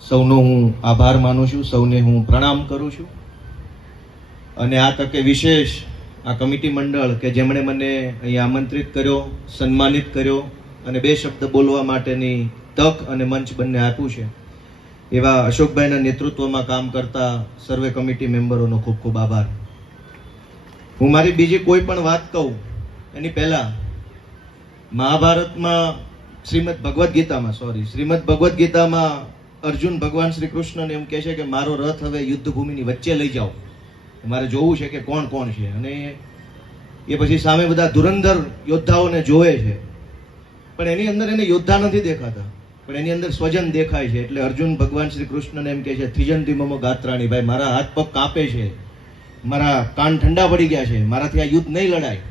સૌનો હું આભાર માનું છું, સૌને હું પ્રણામ કરું છું. અને આ તકે વિશેષ આ કમિટી મંડળ કે જેમણે મને અહીં આમંત્રિત કર્યો, સન્માનિત કર્યો અને બે શબ્દ બોલવા માટેની તક અને મંચ બંને આપ્યું છે, એવા અશોકભાઈના નેતૃત્વમાં કામ કરતા સર્વે કમિટી મેમ્બરોનો ખૂબ ખૂબ આભાર. હું મારી બીજી કોઈ પણ વાત કહું એની પહેલા મહાભારતમાં શ્રીમદ ભગવદ્ ગીતામાં અર્જુન ભગવાન શ્રી કૃષ્ણને એમ કહે છે કે મારો રથ હવે યુદ્ધ ભૂમિની વચ્ચે લઈ જાઓ, મારે જોવું છે કે કોણ કોણ છે. અને એ પછી સામે બધા ધુરંધર યોદ્ધાઓને જોવે છે, પણ એની અંદર એને યોદ્ધા નથી દેખાતા, પણ એની અંદર સ્વજન દેખાય છે. એટલે અર્જુન ભગવાન શ્રી કૃષ્ણને એમ કહે છે, થિજંતી મમ ગાત્રાણી, ભાઈ મારા હાથ પગ કાંપે છે, મારા કાન ઠંડા પડી ગયા છે, મારાથી આ યુદ્ધ નહીં લડાય.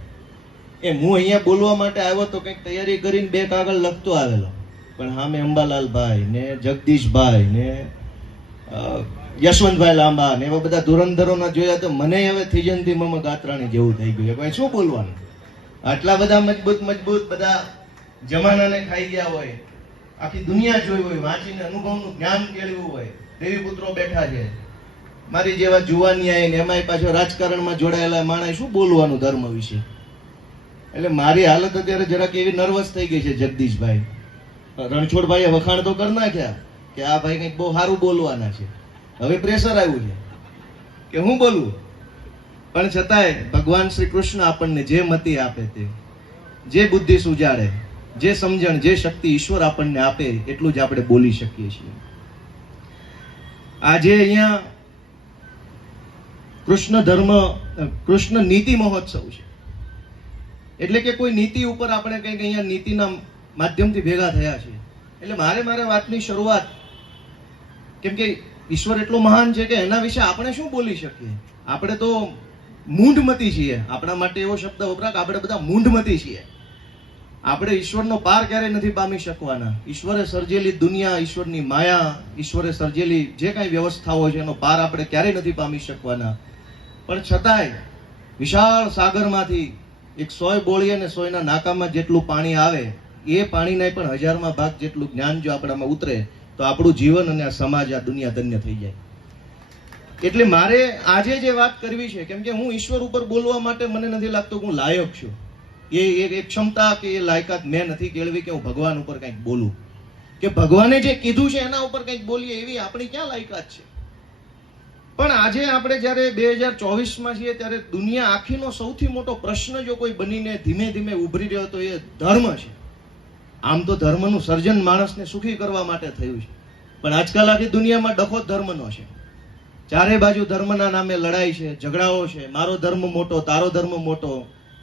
હું અહીંયા બોલવા માટે આવ્યો તો કંઈક તૈયારી કરીને બે કાગળ લખતો આવેલો, પણ હા મેં અંબાલાલભાઈ ને જગદીશભાઈ ને યશવંતભાઈ લાંબા ને એવા બધા ધુરંધરોના જોયા તો મને હવે થિજંતી મમ ગાત્રાણી જેવું થઈ ગયું. ભાઈ શું બોલવાનું, આટલા બધા મજબૂત બધા જમાનાને ખાઈ ગયા હોય, આખી દુનિયા જોઈ હોય, વાંચીને અનુભવનું જ્ઞાન કેળવ્યું હોય, દેવી પુત્રો બેઠા છે, મારી જેવા જુવાનિયા ને એમાંય પાછો રાજકારણમાં જોડાયેલા માણસ શું બોલવાનું ધર્મ વિશે. એટલે મારી હાલત અત્યારે જરાક એવી નર્વસ થઈ ગઈ છે. જગદીશભાઈ રણછોડભાઈએ વખાણ તો કરી નાખ્યા કે આ ભાઈ કંઈક બહુ સારું બોલવાના છે, હવે પ્રેશર આવ્યું છે કે હું બોલું. પણ છતાંય ભગવાન શ્રી કૃષ્ણ આપણને જે મતિ આપે તે, જે બુદ્ધિ સુજાડે, જે સમજણ, જે શક્તિ ઈશ્વર આપણને આપે એટલું જ આપણે બોલી શકીએ છીએ. આજે અહીંયા કૃષ્ણ નીતિ મહોત્સવ છે, એટલે કે કોઈ નીતિ ઉપર આપણે કંઈક અહીંયા નીતિના માધ્યમથી ભેગા થયા છે. એટલે મારે વાતની શરૂઆત, કેમ કે ઈશ્વર એટલો મહાન છે કે એના વિશે આપણે શું બોલી શકીએ. આપણે તો મૂંઢમતી છીએ, આપણા માટે એવો શબ્દ વપરાય કે આપણે બધા મૂંઢમતી છીએ. આપણે ઈશ્વરનો પાર ક્યારેય નથી પામી શકવાના. ઈશ્વરે સર્જેલી દુનિયા, ઈશ્વરની માયા, ઈશ્વરે સર્જેલી જે કાંઈ વ્યવસ્થાઓ છે એનો પાર આપણે ક્યારેય નથી પામી શકવાના. પણ છતાંય વિશાળ સાગરમાંથી એક 100 બોળી અને 100 નાકામાં જેટલું પાણી આવે, એ પાણીના પણ 1000માં ભાગ જેટલું જ્ઞાન જો આપણામાં ઉતરે તો આપણું જીવન અને આ સમાજ, આ દુનિયા ધન્ય થઈ જાય. એટલે મારે આજે જે વાત કરવી છે, કેમ કે હું ઈશ્વર ઉપર બોલવા માટે મને નથી લાગતું હું લાયક છું. એ એક ક્ષમતા કે એ લાયકાત મેં નથી કેળવી કે હું ભગવાન ઉપર કંઈક બોલું, કે ભગવાને જે કીધું છે એના ઉપર કંઈક બોલીએ, એવી આપણી ક્યાં લાયકાત છે. પણ આજે આપણે જ્યારે 2024માં છીએ ત્યારે દુનિયા આખીનો સૌથી મોટો પ્રશ્ન જો કોઈ બનીને ધીમે ધીમે ઉભરી રહ્યો તો એ ધર્મ છે. આમ તો ધર્મનું સર્જન માણસને સુખી કરવા માટે થયું છે, પણ આજકાલ આખી દુનિયામાં ડખો ધર્મનો છે. ચારે બાજુ ધર્મના નામે લડાઈ છે, ઝઘડાઓ છે. મારો ધર્મ મોટો, તારો ધર્મ મોટો,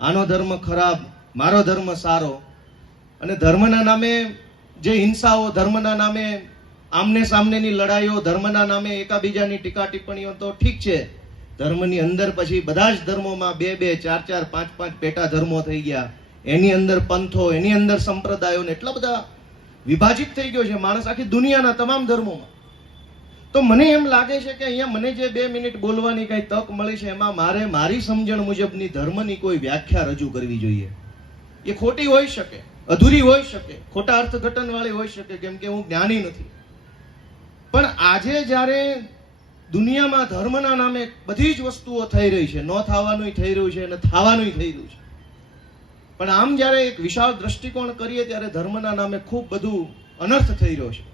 આનો ધર્મ ખરાબ, મારો ધર્મ સારો. અને ધર્મના નામે જે હિંસાઓ, ધર્મના નામે આમને સામનેની લડાઈઓ, ધર્મના નામે એકાબીજાની ટીકા ટિપ્પણીઓ તો ઠીક છે. ધર્મની અંદર પછી બધા જ ધર્મોમાં 2, 4, 5 પેટા ધર્મો થઈ ગયા, એની અંદર પંથો, એની અંદર સંપ્રદાયો, એટલા બધા વિભાજિત થઈ ગયો છે માણસ આખી દુનિયાના તમામ ધર્મોમાં. તો મને એમ લાગે છે કે અહીંયા મને જે 2 મિનિટ બોલવાની કઈ તક મળી છે એમાં મારે મારી સમજણ મુજબની ધર્મની કોઈ વ્યાખ્યા રજૂ કરવી જોઈએ. એ ખોટી હોઈ શકે, અધૂરી હોઈ શકે, ખોટા અર્થઘટન વાળી હોઈ શકે, કેમ કે હું જ્ઞાની નથી. પણ આજે જ્યારે દુનિયામાં ધર્મના નામે બધી જ વસ્તુઓ થઈ રહી છે, ન થવાનું થઈ રહ્યું છે અને થવાનું થઈ રહ્યું છે, પણ આમ જ્યારે એક વિશાળ દ્રષ્ટિકોણ કરીએ ત્યારે ધર્મના નામે ખૂબ બધું અનર્થ થઈ રહ્યો છે.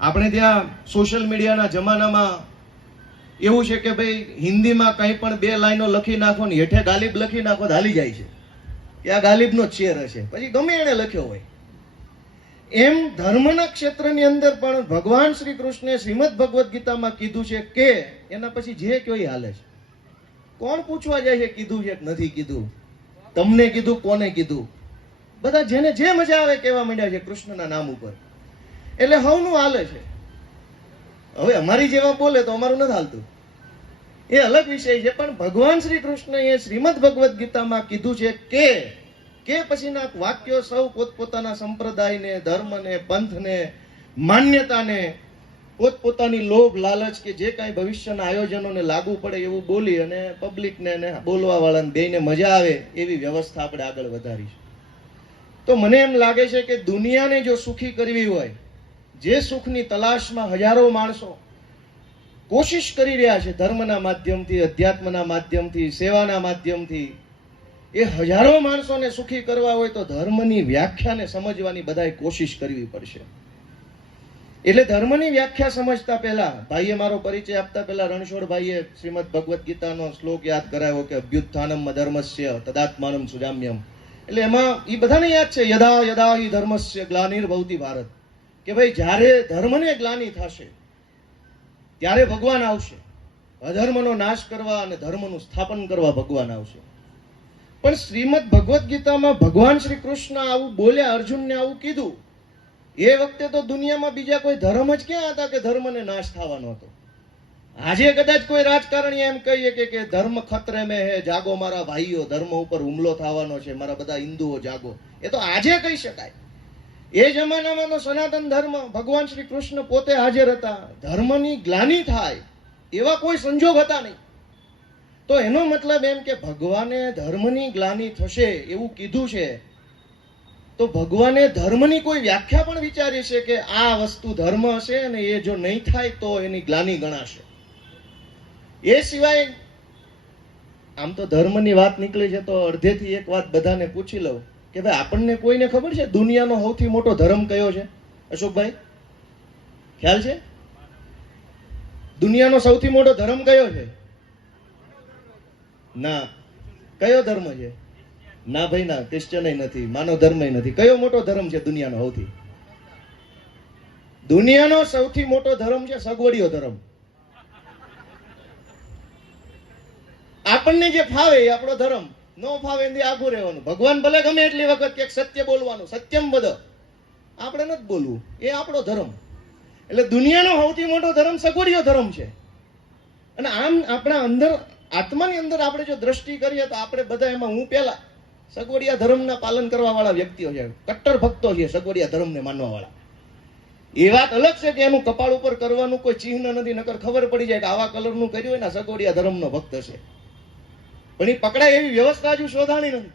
આપણે ત્યાં સોશિયલ મીડિયાના જમાનામાં એવું છે કે ભાઈ હિન્દીમાં કંઈ પણ 2 લાઈનો લખી નાખો ને હેઠે ગાલિબ લખી નાખો તો હાલી જાય છે કે આ ગાલિબનો જ શેર હશે, પછી ગમે એને લખ્યો હોય. એમ ધર્મના ક્ષેત્રની અંદર પણ ભગવાન શ્રી કૃષ્ણે શ્રીમદ ભગવદ્ ગીતામાં કીધું છે કે એના પછી જે કયો હાલે છે. કોણ પૂછવા જાય છે કીધું છે કે નથી કીધું, તમને કીધું, કોને કીધું? બધા જેને જે મજા આવે કહેવા માંડ્યા છે કૃષ્ણના નામ ઉપર. એટલે હવનું હાલે છે. હવે અમારી જેવા બોલે તો અમારું નથી હાલતું, એ અલગ વિષય છે. પણ ભગવાન શ્રી કૃષ્ણએ શ્રીમદ ભગવદ્ ગીતામાં કીધું છે કે પછીના વાક્યો સૌ પોતપોતાના સંપ્રદાયને, ધર્મને, પંથને, માન્યતાને, પોતપોતાની લોભ, લાલચ કે જે કાંઈ ભવિષ્યના આયોજનોને લાગુ પડે એવું બોલી અને પબ્લિકને અને બોલવા વાળાને બેયને મજા આવે એવી વ્યવસ્થા આપણે આગળ વધારી છે. તો મને એમ લાગે છે કે દુનિયાને જો સુખી કરવી હોય, જે સુખની તલાશમાં હજારો માણસો કોશિશ કરી રહ્યા છે ધર્મના માધ્યમથી, અધ્યાત્મના માધ્યમથી, સેવાના માધ્યમથી, એ હજારો માણસોને સુખી કરવા હોય તો ધર્મની વ્યાખ્યાને સમજવાની બધાએ કોશિશ કરવી પડશે. એટલે ધર્મની વ્યાખ્યા સમજતા પહેલા ભાઈએ મારો પરિચય આપતા પહેલા રણછોડભાઈએ શ્રીમદ ભગવદ્ ગીતાનો શ્લોક યાદ કરાવ્યો કે અભ્યુત્થાનમ ધર્મસ્ય તદાત્માનમ સુજામ્યમ. એટલે એમાં એ બધાને યાદ છે યદા યદા હિ ધર્મસ્ય ગ્લાનિર્ભવતિ ભારત, કે ભાઈ જ્યારે ધર્મને ગ્લાનિ થશે ત્યારે ભગવાન આવશે, અધર્મનો નાશ કરવા અને ધર્મનું સ્થાપન કરવા ભગવાન આવશે. પણ શ્રીમદ ભગવદ્ ગીતામાં ભગવાન શ્રી કૃષ્ણ આવું બોલ્યા, અર્જુનને આવું કીધું, એ વખતે તો દુનિયામાં બીજા કોઈ ધર્મ જ ક્યાં હતા કે ધર્મને નાશ થવાનો હતો. આજે કદાચ કોઈ રાજકારણી એમ કહીએ કે ધર્મ ખતરે મેં હે, જાગો મારા ભાઈઓ, ધર્મ ઉપર હુમલો થવાનો છે, મારા બધા હિન્દુઓ જાગો, એ તો આજે કહી શકાય. એ જમાનામાં તો સનાતન ધર્મ, ભગવાન શ્રી કૃષ્ણ પોતે હાજર હતા. ધર્મની ગ્લાનિ થાય એવા કોઈ સંજોગ હતા નહીં. તો એનો મતલબ એમ કે ભગવાને ધર્મની ગ્લાનિ થશે એવું કીધું છે, તો ભગવાને ધર્મની કોઈ વ્યાખ્યા પણ વિચારી છે કે આ વસ્તુ ધર્મ હશે અને એ જો નહીં થાય તો એની ગ્લાનિ ગણાશે. એ સિવાય આમ તો ધર્મની વાત નીકળી છે તો અડધેથી એક વાત બધાને પૂછી લઉં કે ભાઈ આપણને કોઈને ખબર છે દુનિયાનો સૌથી મોટો ધર્મ કયો છે? અશોકભાઈ, ખ્યાલ છે? દુનિયાનો સૌથી મોટો ધર્મ કયો છે? ના. કયો ધર્મ છે? ના ભાઈ ના, ક્રિશ્ચન નથી, માનવ ધર્મ નથી. કયો મોટો ધર્મ છે દુનિયાનો સૌથી? દુનિયાનો સૌથી મોટો ધર્મ છે સગવડિયો ધર્મ. આપણને જે ફાવે એ આપણો ધર્મ, નો ફાવે એની આઘું રહેવાનું. ભગવાન ભલે ગમે એટલી વખત કે સત્ય બોલવાનું, સત્યમ વદ, આપણે નથી બોલવું, એ આપણો ધર્મ. એટલે દુનિયાનો સૌથી મોટો ધર્મ સગવડિયો ધર્મ છે. અને આમ આપણા અંદર, આત્માની અંદર આપણે જો દ્રષ્ટિ કરીએ તો આપણે બધા એમાં, હું પેલા સગવડિયા ધર્મના પાલન કરવા વાળા વ્યક્તિઓ છે, કટ્ટર ભક્તો છે સગવડિયા ધર્મને માનવા વાળા. એ વાત અલગ છે કે એનું કપાળ ઉપર કરવાનું કોઈ ચિહ્ન નથી, નકર ખબર પડી જાય કે આવા કલરનું કર્યું હોય ને સગવડિયા ધર્મનો ભક્ત છે. પણ એ પકડાય એવી વ્યવસ્થા હજુ શોધાણી નથી.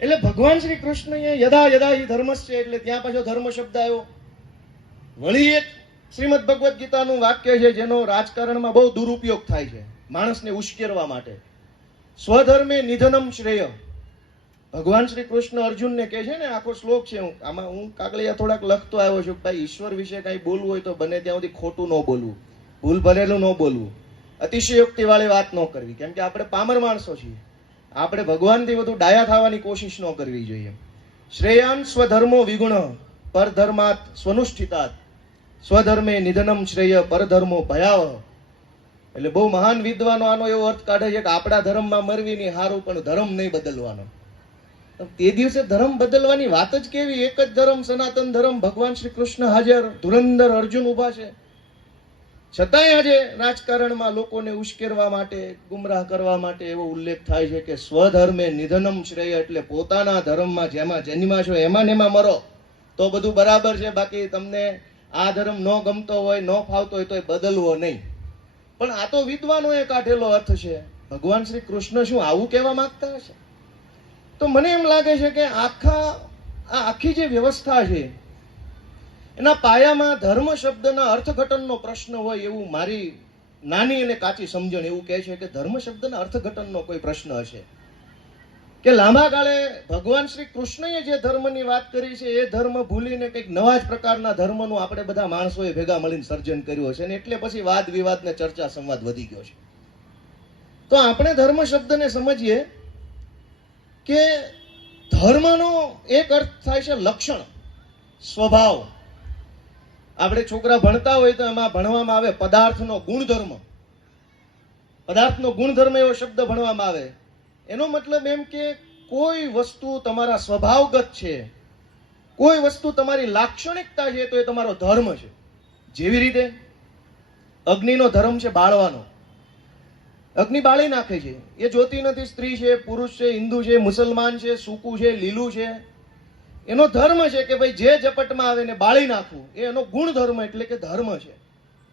એટલે ભગવાન શ્રી કૃષ્ણએ યદા યદા હિ ધર્મસ્ય, એટલે ત્યાં પાછો ધર્મ શબ્દ આવ્યો. વળી એક શ્રીમદ ભગવદ્ ગીતાનું વાક્ય છે જેનો રાજકારણમાં બહુ દુરુપયોગ થાય છે માણસને ઉશ્કેરવા માટે. સ્વધર્મે નિધનમ શ્રેય. ભગવાન શ્રી કૃષ્ણ અર્જુનને કહે છે ને, આખો શ્લોક છે, આમાં હું કાગળિયા થોડાક લખતો આવ્યો છું, ભાઈ ઈશ્વર વિશે કઈ બોલવું હોય તો બને ત્યાં સુધી ખોટું ન બોલવું, ભૂલ ભરેલું ન બોલવું, અતિશયોક્તિ વાળી વાત ન કરવી, કેમ કે આપણે પામર માણસો છીએ. આપણે ભગવાનથી વધુ ડાયા થવાની કોશિશ ન કરવી જોઈએ. શ્રેયાન સ્વધર્મો વિગુણ પરધર્માત સ્વનુષ્ઠિતાત સ્વધર્મે નિધનમ શ્રેય પરધર્મો ભયાવહ. એટલે બહુ મહાન વિદ્વાનો આનો એવો અર્થ કાઢે છે કે આપણા ધર્મમાં મરવી નહીં હારું, પણ ધર્મ નહીં બદલવાનો. તે દિવસે ધર્મ બદલવાની વાત જ કેવી? એક જ ધર્મ, સનાતન ધર્મ, ભગવાન શ્રી કૃષ્ણ હાજર, ધુરંધર અર્જુન ઉભા છે. છતાંય આજે રાજકારણમાં લોકોને ઉશ્કેરવા માટે, ગુમરાહ કરવા માટે એવો ઉલ્લેખ થાય છે કે સ્વધર્મે નિધનમ શ્રેય, એટલે પોતાના ધર્મમાં જેમાં જન્મા છો એમાં ને એમાં મરો તો બધું બરાબર છે. બાકી તમને આ ધર્મ ન ગમતો હોય, ન ફાવતો હોય તો એ બદલવો નહીં. પણ આ તો વિદ્વાનોએ કાઢેલો અર્થ છે. ભગવાન શ્રી કૃષ્ણ શું આવું કહેવા માંગતા હશે? તો મને એમ લાગે છે કે આખી જે વ્યવસ્થા છે એના પાયામાં ધર્મ શબ્દના અર્થઘટનનો પ્રશ્ન હોય એવું મારી નાની અને કાચી સમજણ એવું કહે છે કે ધર્મ શબ્દના અર્થઘટનનો કોઈ પ્રશ્ન હશે કે લાંબા ગાળે ભગવાન શ્રી કૃષ્ણએ જે ધર્મની વાત કરી છે એ ધર્મ ભૂલીને કંઈક નવા જ પ્રકારના ધર્મનું આપણે બધા માણસોએ ભેગા મળીને સર્જન કર્યું હશે, અને એટલે પછી વાદ વિવાદ ને ચર્ચા સંવાદ વધી ગયો છે. તો આપણે ધર્મ શબ્દને સમજીએ કે ધર્મનો એક અર્થ થાય છે લક્ષણ, સ્વભાવ. આપણે છોકરા ભણતા હોય તો એમાં ભણવામાં આવે પદાર્થનો ગુણધર્મ. પદાર્થનો ગુણધર્મ એવો શબ્દ ભણવામાં આવે. એનો મતલબ એમ કે કોઈ વસ્તુ તમારા સ્વભાવગત છે, કોઈ વસ્તુ તમારી લાક્ષણિકતા છે તો એ તમારો ધર્મ છે. જેવી રીતે અગ્નિનો ધર્મ છે બાળવાનો. અગ્નિ બાળી નાખે છે, એ જોતી નથી સ્ત્રી છે, પુરુષ છે, હિન્દુ છે, મુસલમાન છે, સૂકું છે, લીલું છે. એનો ધર્મ છે કે ભાઈ જે ઝપટમાં આવે ને બાળી નાખવું, એ એનો ગુણધર્મ એટલે કે ધર્મ છે.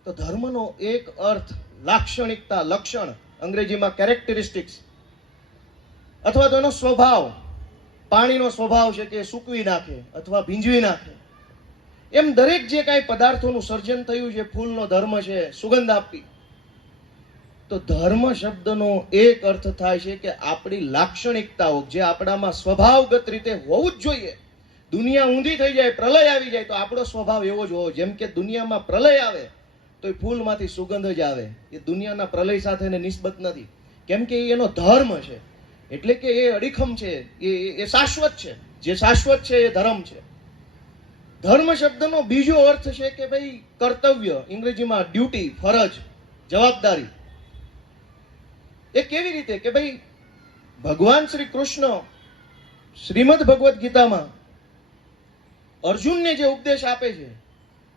તો ધર્મનો એક અર્થ લાક્ષણિકતા, લક્ષણ, અંગ્રેજીમાં કેરેક્ટરિસ્ટિક્સ, અથવા તો એનો સ્વભાવ. પાણીનો સ્વભાવ છે કે સૂકવી નાખે અથવા ભીંજવી નાખે. એમ દરેક જે કાંઈ પદાર્થોનું સર્જન થયું છે, ફૂલનો ધર્મ છે સુગંધ આપવી, તો ધર્મ શબ્દનો એક અર્થ થાય છે કે આપણી લાક્ષણિકતાઓ જે આપણામાં સ્વભાવગત રીતે હોવું જ જોઈએ. દુનિયા ઊંધી થઈ જાય, પ્રલય આવી જાય તો આપણો સ્વભાવ એવો જ હોવો. જેમ કે દુનિયામાં પ્રલય આવે તો એ ફૂલમાંથી સુગંધ જ આવે. એ દુનિયાના પ્રલય સાથે નિસ્બત નથી, કેમ કે એ એનો ધર્મ છે. એટલે કે એ અડીખમ છે, એ શાશ્વત છે. જે શાશ્વત છે એ ધર્મ છે. ધર્મ શબ્દનો બીજો અર્થ છે કે ભાઈ કર્તવ્ય, અંગ્રેજીમાં ડ્યુટી, ફરજ, જવાબદારી. એ કેવી રીતે કે ભાઈ ભગવાન શ્રી કૃષ્ણ શ્રીમદ ભગવદ્ ગીતામાં અર્જુનને જે ઉપદેશ આપે છે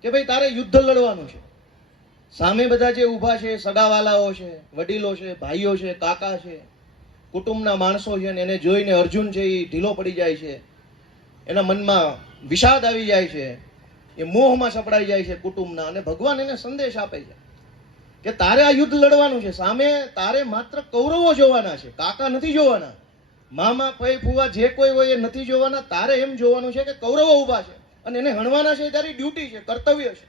કે ભાઈ તારે યુદ્ધ લડવાનું છે. સામે બધા જે ઊભા છે, સગાવાલાઓ છે, વડીલો છે, ભાઈઓ છે, કાકા છે, કુટુંબના માણસો છે, ને એને જોઈને અર્જુન છે એ ઢીલો પડી જાય છે. એના મનમાં વિષાદ આવી જાય છે, એ મોહમાં સપડાઈ જાય છે કુટુંબના. અને ભગવાન એને સંદેશ આપે છે કે તારે આ યુદ્ધ લડવાનું છે. સામે તારે માત્ર કૌરવો જોવાના છે, કાકા નથી જોવાના, મામા, ફઈ, ફુવા જે કોઈ હોય એ નથી જોવાના. તારે એમ જોવાનું છે કે કૌરવો ઊભા છે અને એને હણવાના છે. એ તારી ડ્યુટી છે, કર્તવ્ય છે.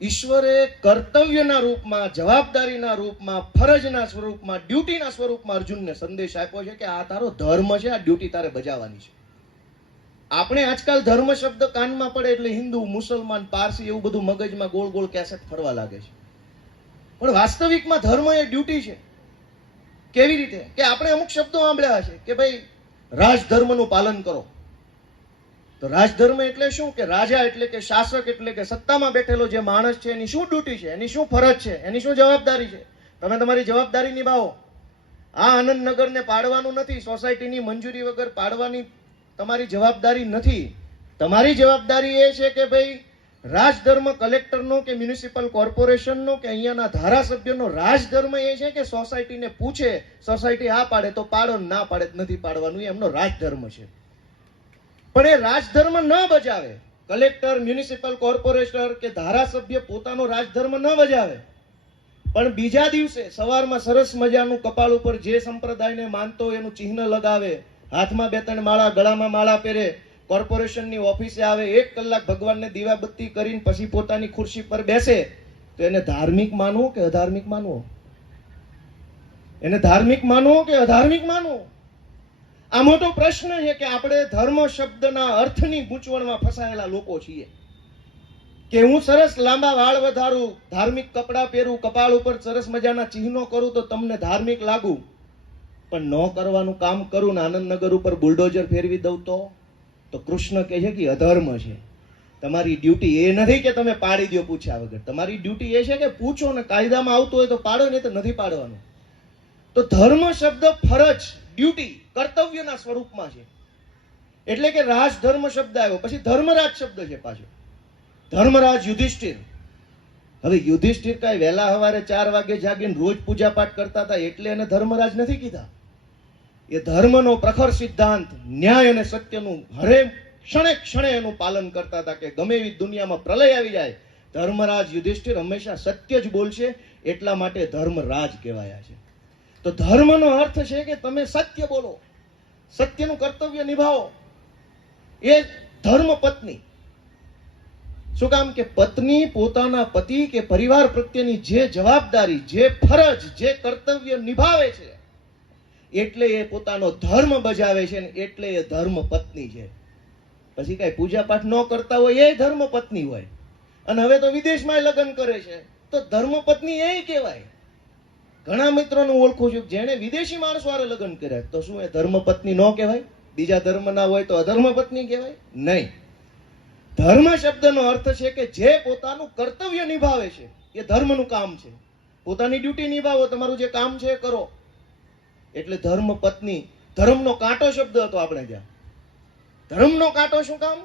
ઈશ્વરે કર્તવ્યના રૂપમાં, જવાબદારીના રૂપમાં, ફરજના સ્વરૂપમાં, ડ્યુટીના સ્વરૂપમાં અર્જુનને સંદેશ આપ્યો છે કે આ તારો ધર્મ છે, આ ડ્યુટી તારે બજાવવાની છે. આપણે આજકાલ ધર્મ શબ્દ કાનમાં પડે એટલે હિન્દુ, મુસલમાન, પારસી એવું બધું મગજમાં ગોળ ગોળ કેસેટ ફરવા લાગે છે. પણ વાસ્તવિકમાં ધર્મ એ ડ્યુટી છે. કેવી રીતે કે આપણે અમુક શબ્દો સાંભળ્યા છે કે ભાઈ રાજધર્મનું પાલન કરો. તો રાજધર્મ એટલે શું? કે રાજા એટલે કે શાસક એટલે કે સત્તામાં બેઠેલો જે માણસ છે એની શું ડ્યુટી છે, એની શું ફરજ છે, એની શું જવાબદારી છે. તમે તમારી જવાબદારી નિભાવો. આ આનંદનગરને પાડવાનું નથી, સોસાયટીની મંજૂરી વગર પાડવાની તમારી જવાબદારી નથી. તમારી જવાબદારી એ છે કે ભાઈ રાજધર્મ કલેક્ટરનો કે મ્યુનિસિપલ કોર્પોરેશનનો કે અહીંયાના ધારાસભ્યનો રાજધર્મ એ છે કે સોસાયટીને પૂછે, સોસાયટી આ પાડે તો પાડો, ના પાડે નથી પાડવાનું. એ એમનો રાજધર્મ છે. પણ એ રાજધર્મ ન બજાવે, કલેક્ટર, મ્યુનિસિપલ કોર્પોરેટર કે ધારાસભ્ય પોતાનો રાજધર્મ ન બજાવે, પણ બીજા દિવસે સવારમાં સરસ મજાનું કપાળ ઉપર જે સંપ્રદાયને માનતો એનું ચિહ્ન લગાવે, હાથમાં 2-3 માળા, ગળામાં માળા પહેરે, કોર્પોરેશનની ઓફિસે આવે, 1 કલાક ભગવાનને દીવાબત્તી કરીને પછી પોતાની ખુરશી પર બેસે, તો એને ધાર્મિક માનવું કે અધાર્મિક માનવું? એને ધાર્મિક માનવું કે અધાર્મિક માનવું? આ મોટો પ્રશ્ન છે કે આપણે ધર્મ શબ્દના અર્થની ગૂંચવણમાં ફસાયેલા લોકો છીએ. કે હું સરસ લાંબા વાળ વધારું, ધાર્મિક કપડાં પહેરું, કપાળ ઉપર સરસ મજાના ચિહ્નો કરું તો તમને ધાર્મિક લાગુ, પણ ન કરવાનું કામ કરું ને આનંદનગર ઉપર બુલડોઝર ફેરવી દઉં તો કૃષ્ણ કહે છે કે અધર્મ છે. તમારી ડ્યુટી એ નથી કે તમે પાડી દો પૂછ્યા વગર. તમારી ડ્યુટી એ છે કે પૂછો, ને કાયદામાં આવતું હોય તો પાડો, નહીં તો નથી પાડવાનું. તો ધર્મ શબ્દ ફરજ, ડ્યુટી, કર્તવ્યના સ્વરૂપમાં છે. એટલે કે રાજધર્મ શબ્દ આવ્યો, પછી ધર્મરાજ શબ્દ છે પાછો. ધર્મરાજ યુધિષ્ઠિર. હવે યુધિષ્ઠિર કાંઈ વહેલા સવારે 4 વાગે જાગીને રોજ પૂજા પાઠ કરતા હતા એટલે એને ધર્મરાજ નથી કીધા. એ ધર્મનો પ્રખર સિદ્ધાંત, ન્યાય અને સત્યનું હરે ક્ષણે ક્ષણે એનું પાલન કરતા હતા. કે ગમે એવી દુનિયામાં પ્રલય આવી જાય, ધર્મરાજ યુધિષ્ઠિર હંમેશા સત્ય જ બોલશે, એટલા માટે ધર્મરાજ કહેવાયા છે. તો ધર્મનો અર્થ છે કે તમે સત્ય બોલો, સત્યનું કર્તવ્ય નિભાવો. એ ધર્મ પત્ની. શું કામ? કે પત્ની પોતાના પતિ કે પરિવાર પ્રત્યેની જે જવાબદારી, જે ફરજ, જે કર્તવ્ય નિભાવે છે એટલે એ પોતાનો ધર્મ બજાવે છે, ને એટલે એ ધર્મ પત્ની છે. પછી કઈ પૂજા પાઠ ન કરતા હોય એ ધર્મ પત્ની હોય. અને હવે તો વિદેશમાં લગ્ન કરે છે તો ધર્મ પત્ની એ કહેવાય. ઘણા મિત્રોનું ઓળખું છું જેને વિદેશી માણસ વાળે લગ્ન કર્યા, તો શું એ ધર્મ પત્ની ન કહેવાય? બીજા ધર્મના હોય તો અધર્મ પત્ની કહેવાય? નહીં. ધર્મ શબ્દનો અર્થ છે કે જે પોતાનું કર્તવ્ય નિભાવે છે, એ ધર્મનું કામ છે. પોતાની ડ્યુટી નિભાવો, તમારું જે કામ છે એ કરો, એટલે ધર્મ પત્ની. ધર્મનો કાંટો શબ્દ હતો આપણે ત્યાં. ધર્મનો કાંટો શું કામ?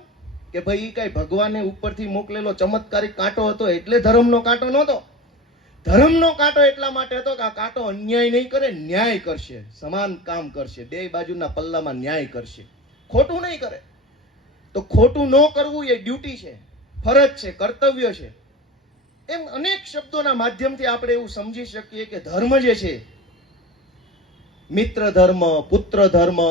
કે ભાઈ કઈ ભગવાને ઉપરથી મોકલેલો ચમત્કારિક કાંટો હતો એટલે ધર્મનો કાંટો નહોતો. ધર્મનો કાંટો એટલા માટે હતો કે આ કાંટો અન્યાય નહીં કરે, ન્યાય કરશે, સમાન કામ કરશે, બે બાજુના પલ્લામાં ન્યાય કરશે, ખોટું નહીં કરે. તો ખોટું ન કરવું એ ડ્યુટી છે, ફરજ છે, કર્તવ્ય છે. એમ અનેક શબ્દોના માધ્યમથી આપણે એવું સમજી શકીએ કે ધર્મ જે છે, મિત્ર ધર્મ, પુત્ર ધર્મ,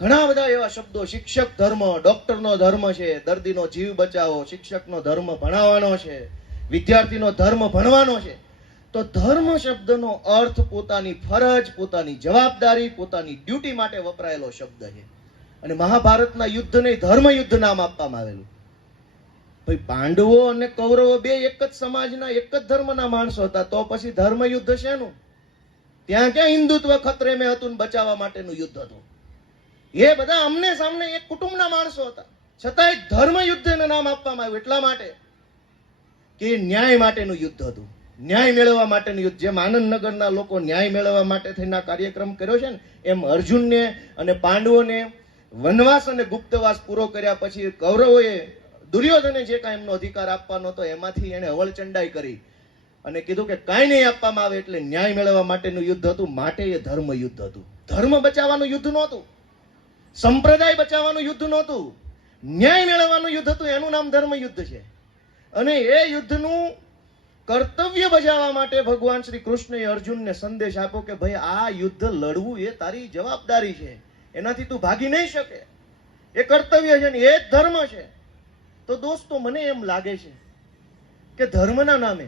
ઘણા બધા એવા શબ્દો, શિક્ષક ધર્મ, ડોક્ટરનો ધર્મ છે, દર્દીનો જીવ બચાવો, શિક્ષકનો ધર્મ ભણાવવાનો છે, વિદ્યાર્થીનો ધર્મ ભણવાનો છે. તો ધર્મ શબ્દનો અર્થ પોતાની ફરજ, પોતાની જવાબદારી, પોતાની ડ્યુટી માટે વપરાયેલો શબ્દ છે. અને મહાભારતના યુદ્ધને ધર્મ યુદ્ધ નામ આપવામાં આવેલું. ભાઈ, પાંડવો અને કૌરવો બે એક જ સમાજના, એક જ ધર્મના માણસો હતા, તો પછી ધર્મ યુદ્ધ શેનું? ત્યાં ક્યાં હિન્દુત્વ ખતરે મેં હતું, બચાવવા માટેનું યુદ્ધ હતું? એ બધા આમને સામને એક કુટુંબના માણસો હતા, છતાંય ધર્મ યુદ્ધને નામ આપવામાં આવ્યું એટલા માટે કે ન્યાય માટેનું યુદ્ધ હતું, ન્યાય મેળવવા માટેનું યુદ્ધ. જેમ આનંદનગરના લોકો ન્યાય મેળવવા માટે થઈને કાર્યક્રમ કર્યો છે ને, એમ અર્જુનને અને પાંડવોને વનવાસ અને ગુપ્તવાસ પૂરો કર્યા પછી કૌરવોએ દુર્યોધને જે કાંઈ એમનો અધિકાર આપવાનો હતો એમાંથી એને અવળચંડાઈ કરી અને કીધું કે કાંઈ નહીં આપવામાં આવે, એટલે ન્યાય મેળવવા માટેનું યુદ્ધ હતું. માટે એ ધર્મ યુદ્ધ હતું. ધર્મ બચાવવાનું યુદ્ધ નહોતું, સંપ્રદાય બચાવવાનું યુદ્ધ નહોતું, ન્યાય મેળવવાનું યુદ્ધ હતું. એનું નામ ધર્મ યુદ્ધ છે. અને એ યુદ્ધનું કર્તવ્ય બજાવવા માટે ભગવાન શ્રી કૃષ્ણએ અર્જુનને સંદેશ આપ્યો કે ભાઈ, આ યુદ્ધ લડવું એ તારી જવાબદારી છે, એનાથી તું ભાગી નહીં શકે, એ કર્તવ્ય છે ને એ જ ધર્મ છે. તો દોસ્તો, મને એમ લાગે છે કે ધર્મના નામે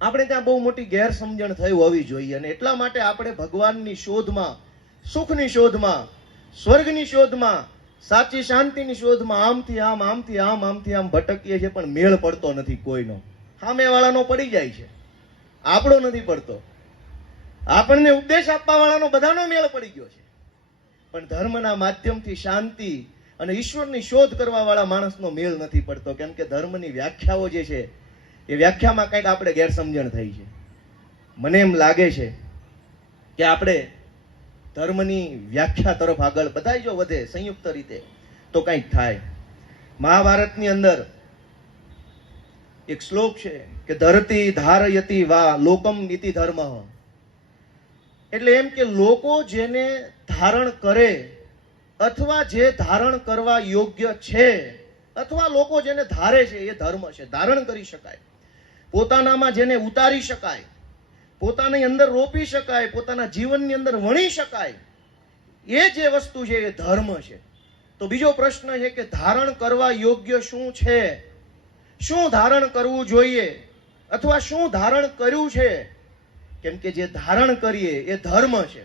આપણે ત્યાં બહુ મોટી ગેરસમજણ થઈ હોવી જોઈએ, અને એટલા માટે આપણે ભગવાનની શોધમાં, સુખની શોધમાં, સ્વર્ગની શોધમાં, સાચી શાંતિની શોધમાં આમથી આમ, આમથી આમ, આમથી આમ ભટકીએ છીએ, પણ મેળ પડતો નથી કોઈનો. સામેવાળાનો પડી જાય છે, આપણો નથી પડતો. આપણને ઉપદેશ આપવા વાળાનો બધાનો મેળ પડી ગયો છે, પણ ધર્મના માધ્યમથી શાંતિ અને ઈશ્વરની શોધ કરવા વાળા માણસનો મેળ નથી પડતો. કેમ કે ધર્મની વ્યાખ્યાઓ જે છે એ વ્યાખ્યામાં કંઈક આપણે ગેરસમજણ થઈ છે. મને એમ લાગે છે કે આપણે ધર્મની વ્યાખ્યા તરફ આગળ બધાય જો વધે સંયુક્ત રીતે તો કંઈક થાય. મહાભારતની અંદર એક શ્લોક છે કે ધરતી ધારયતી વા લોકમ ઇતિ ધર્મ. એટલે એમ કે લોકો જેને ધારણ કરે અથવા જે ધારણ કરવા યોગ્ય છે, અથવા લોકો જેને ધારે છે એ ધર્મ છે. ધારણ કરી શકાય, પોતાનામાં જેને ઉતારી શકાય, પોતાની અંદર રોપી શકાય, પોતાના જીવનની અંદર વણી શકાય, એ જે વસ્તુ છે એ ધર્મ છે. તો બીજો પ્રશ્ન છે કે ધારણ કરવા યોગ્ય શું છે, શું ધારણ કરવું જોઈએ, અથવા શું ધારણ કર્યું છે? કેમ કે જે ધારણ કરીએ એ ધર્મ છે.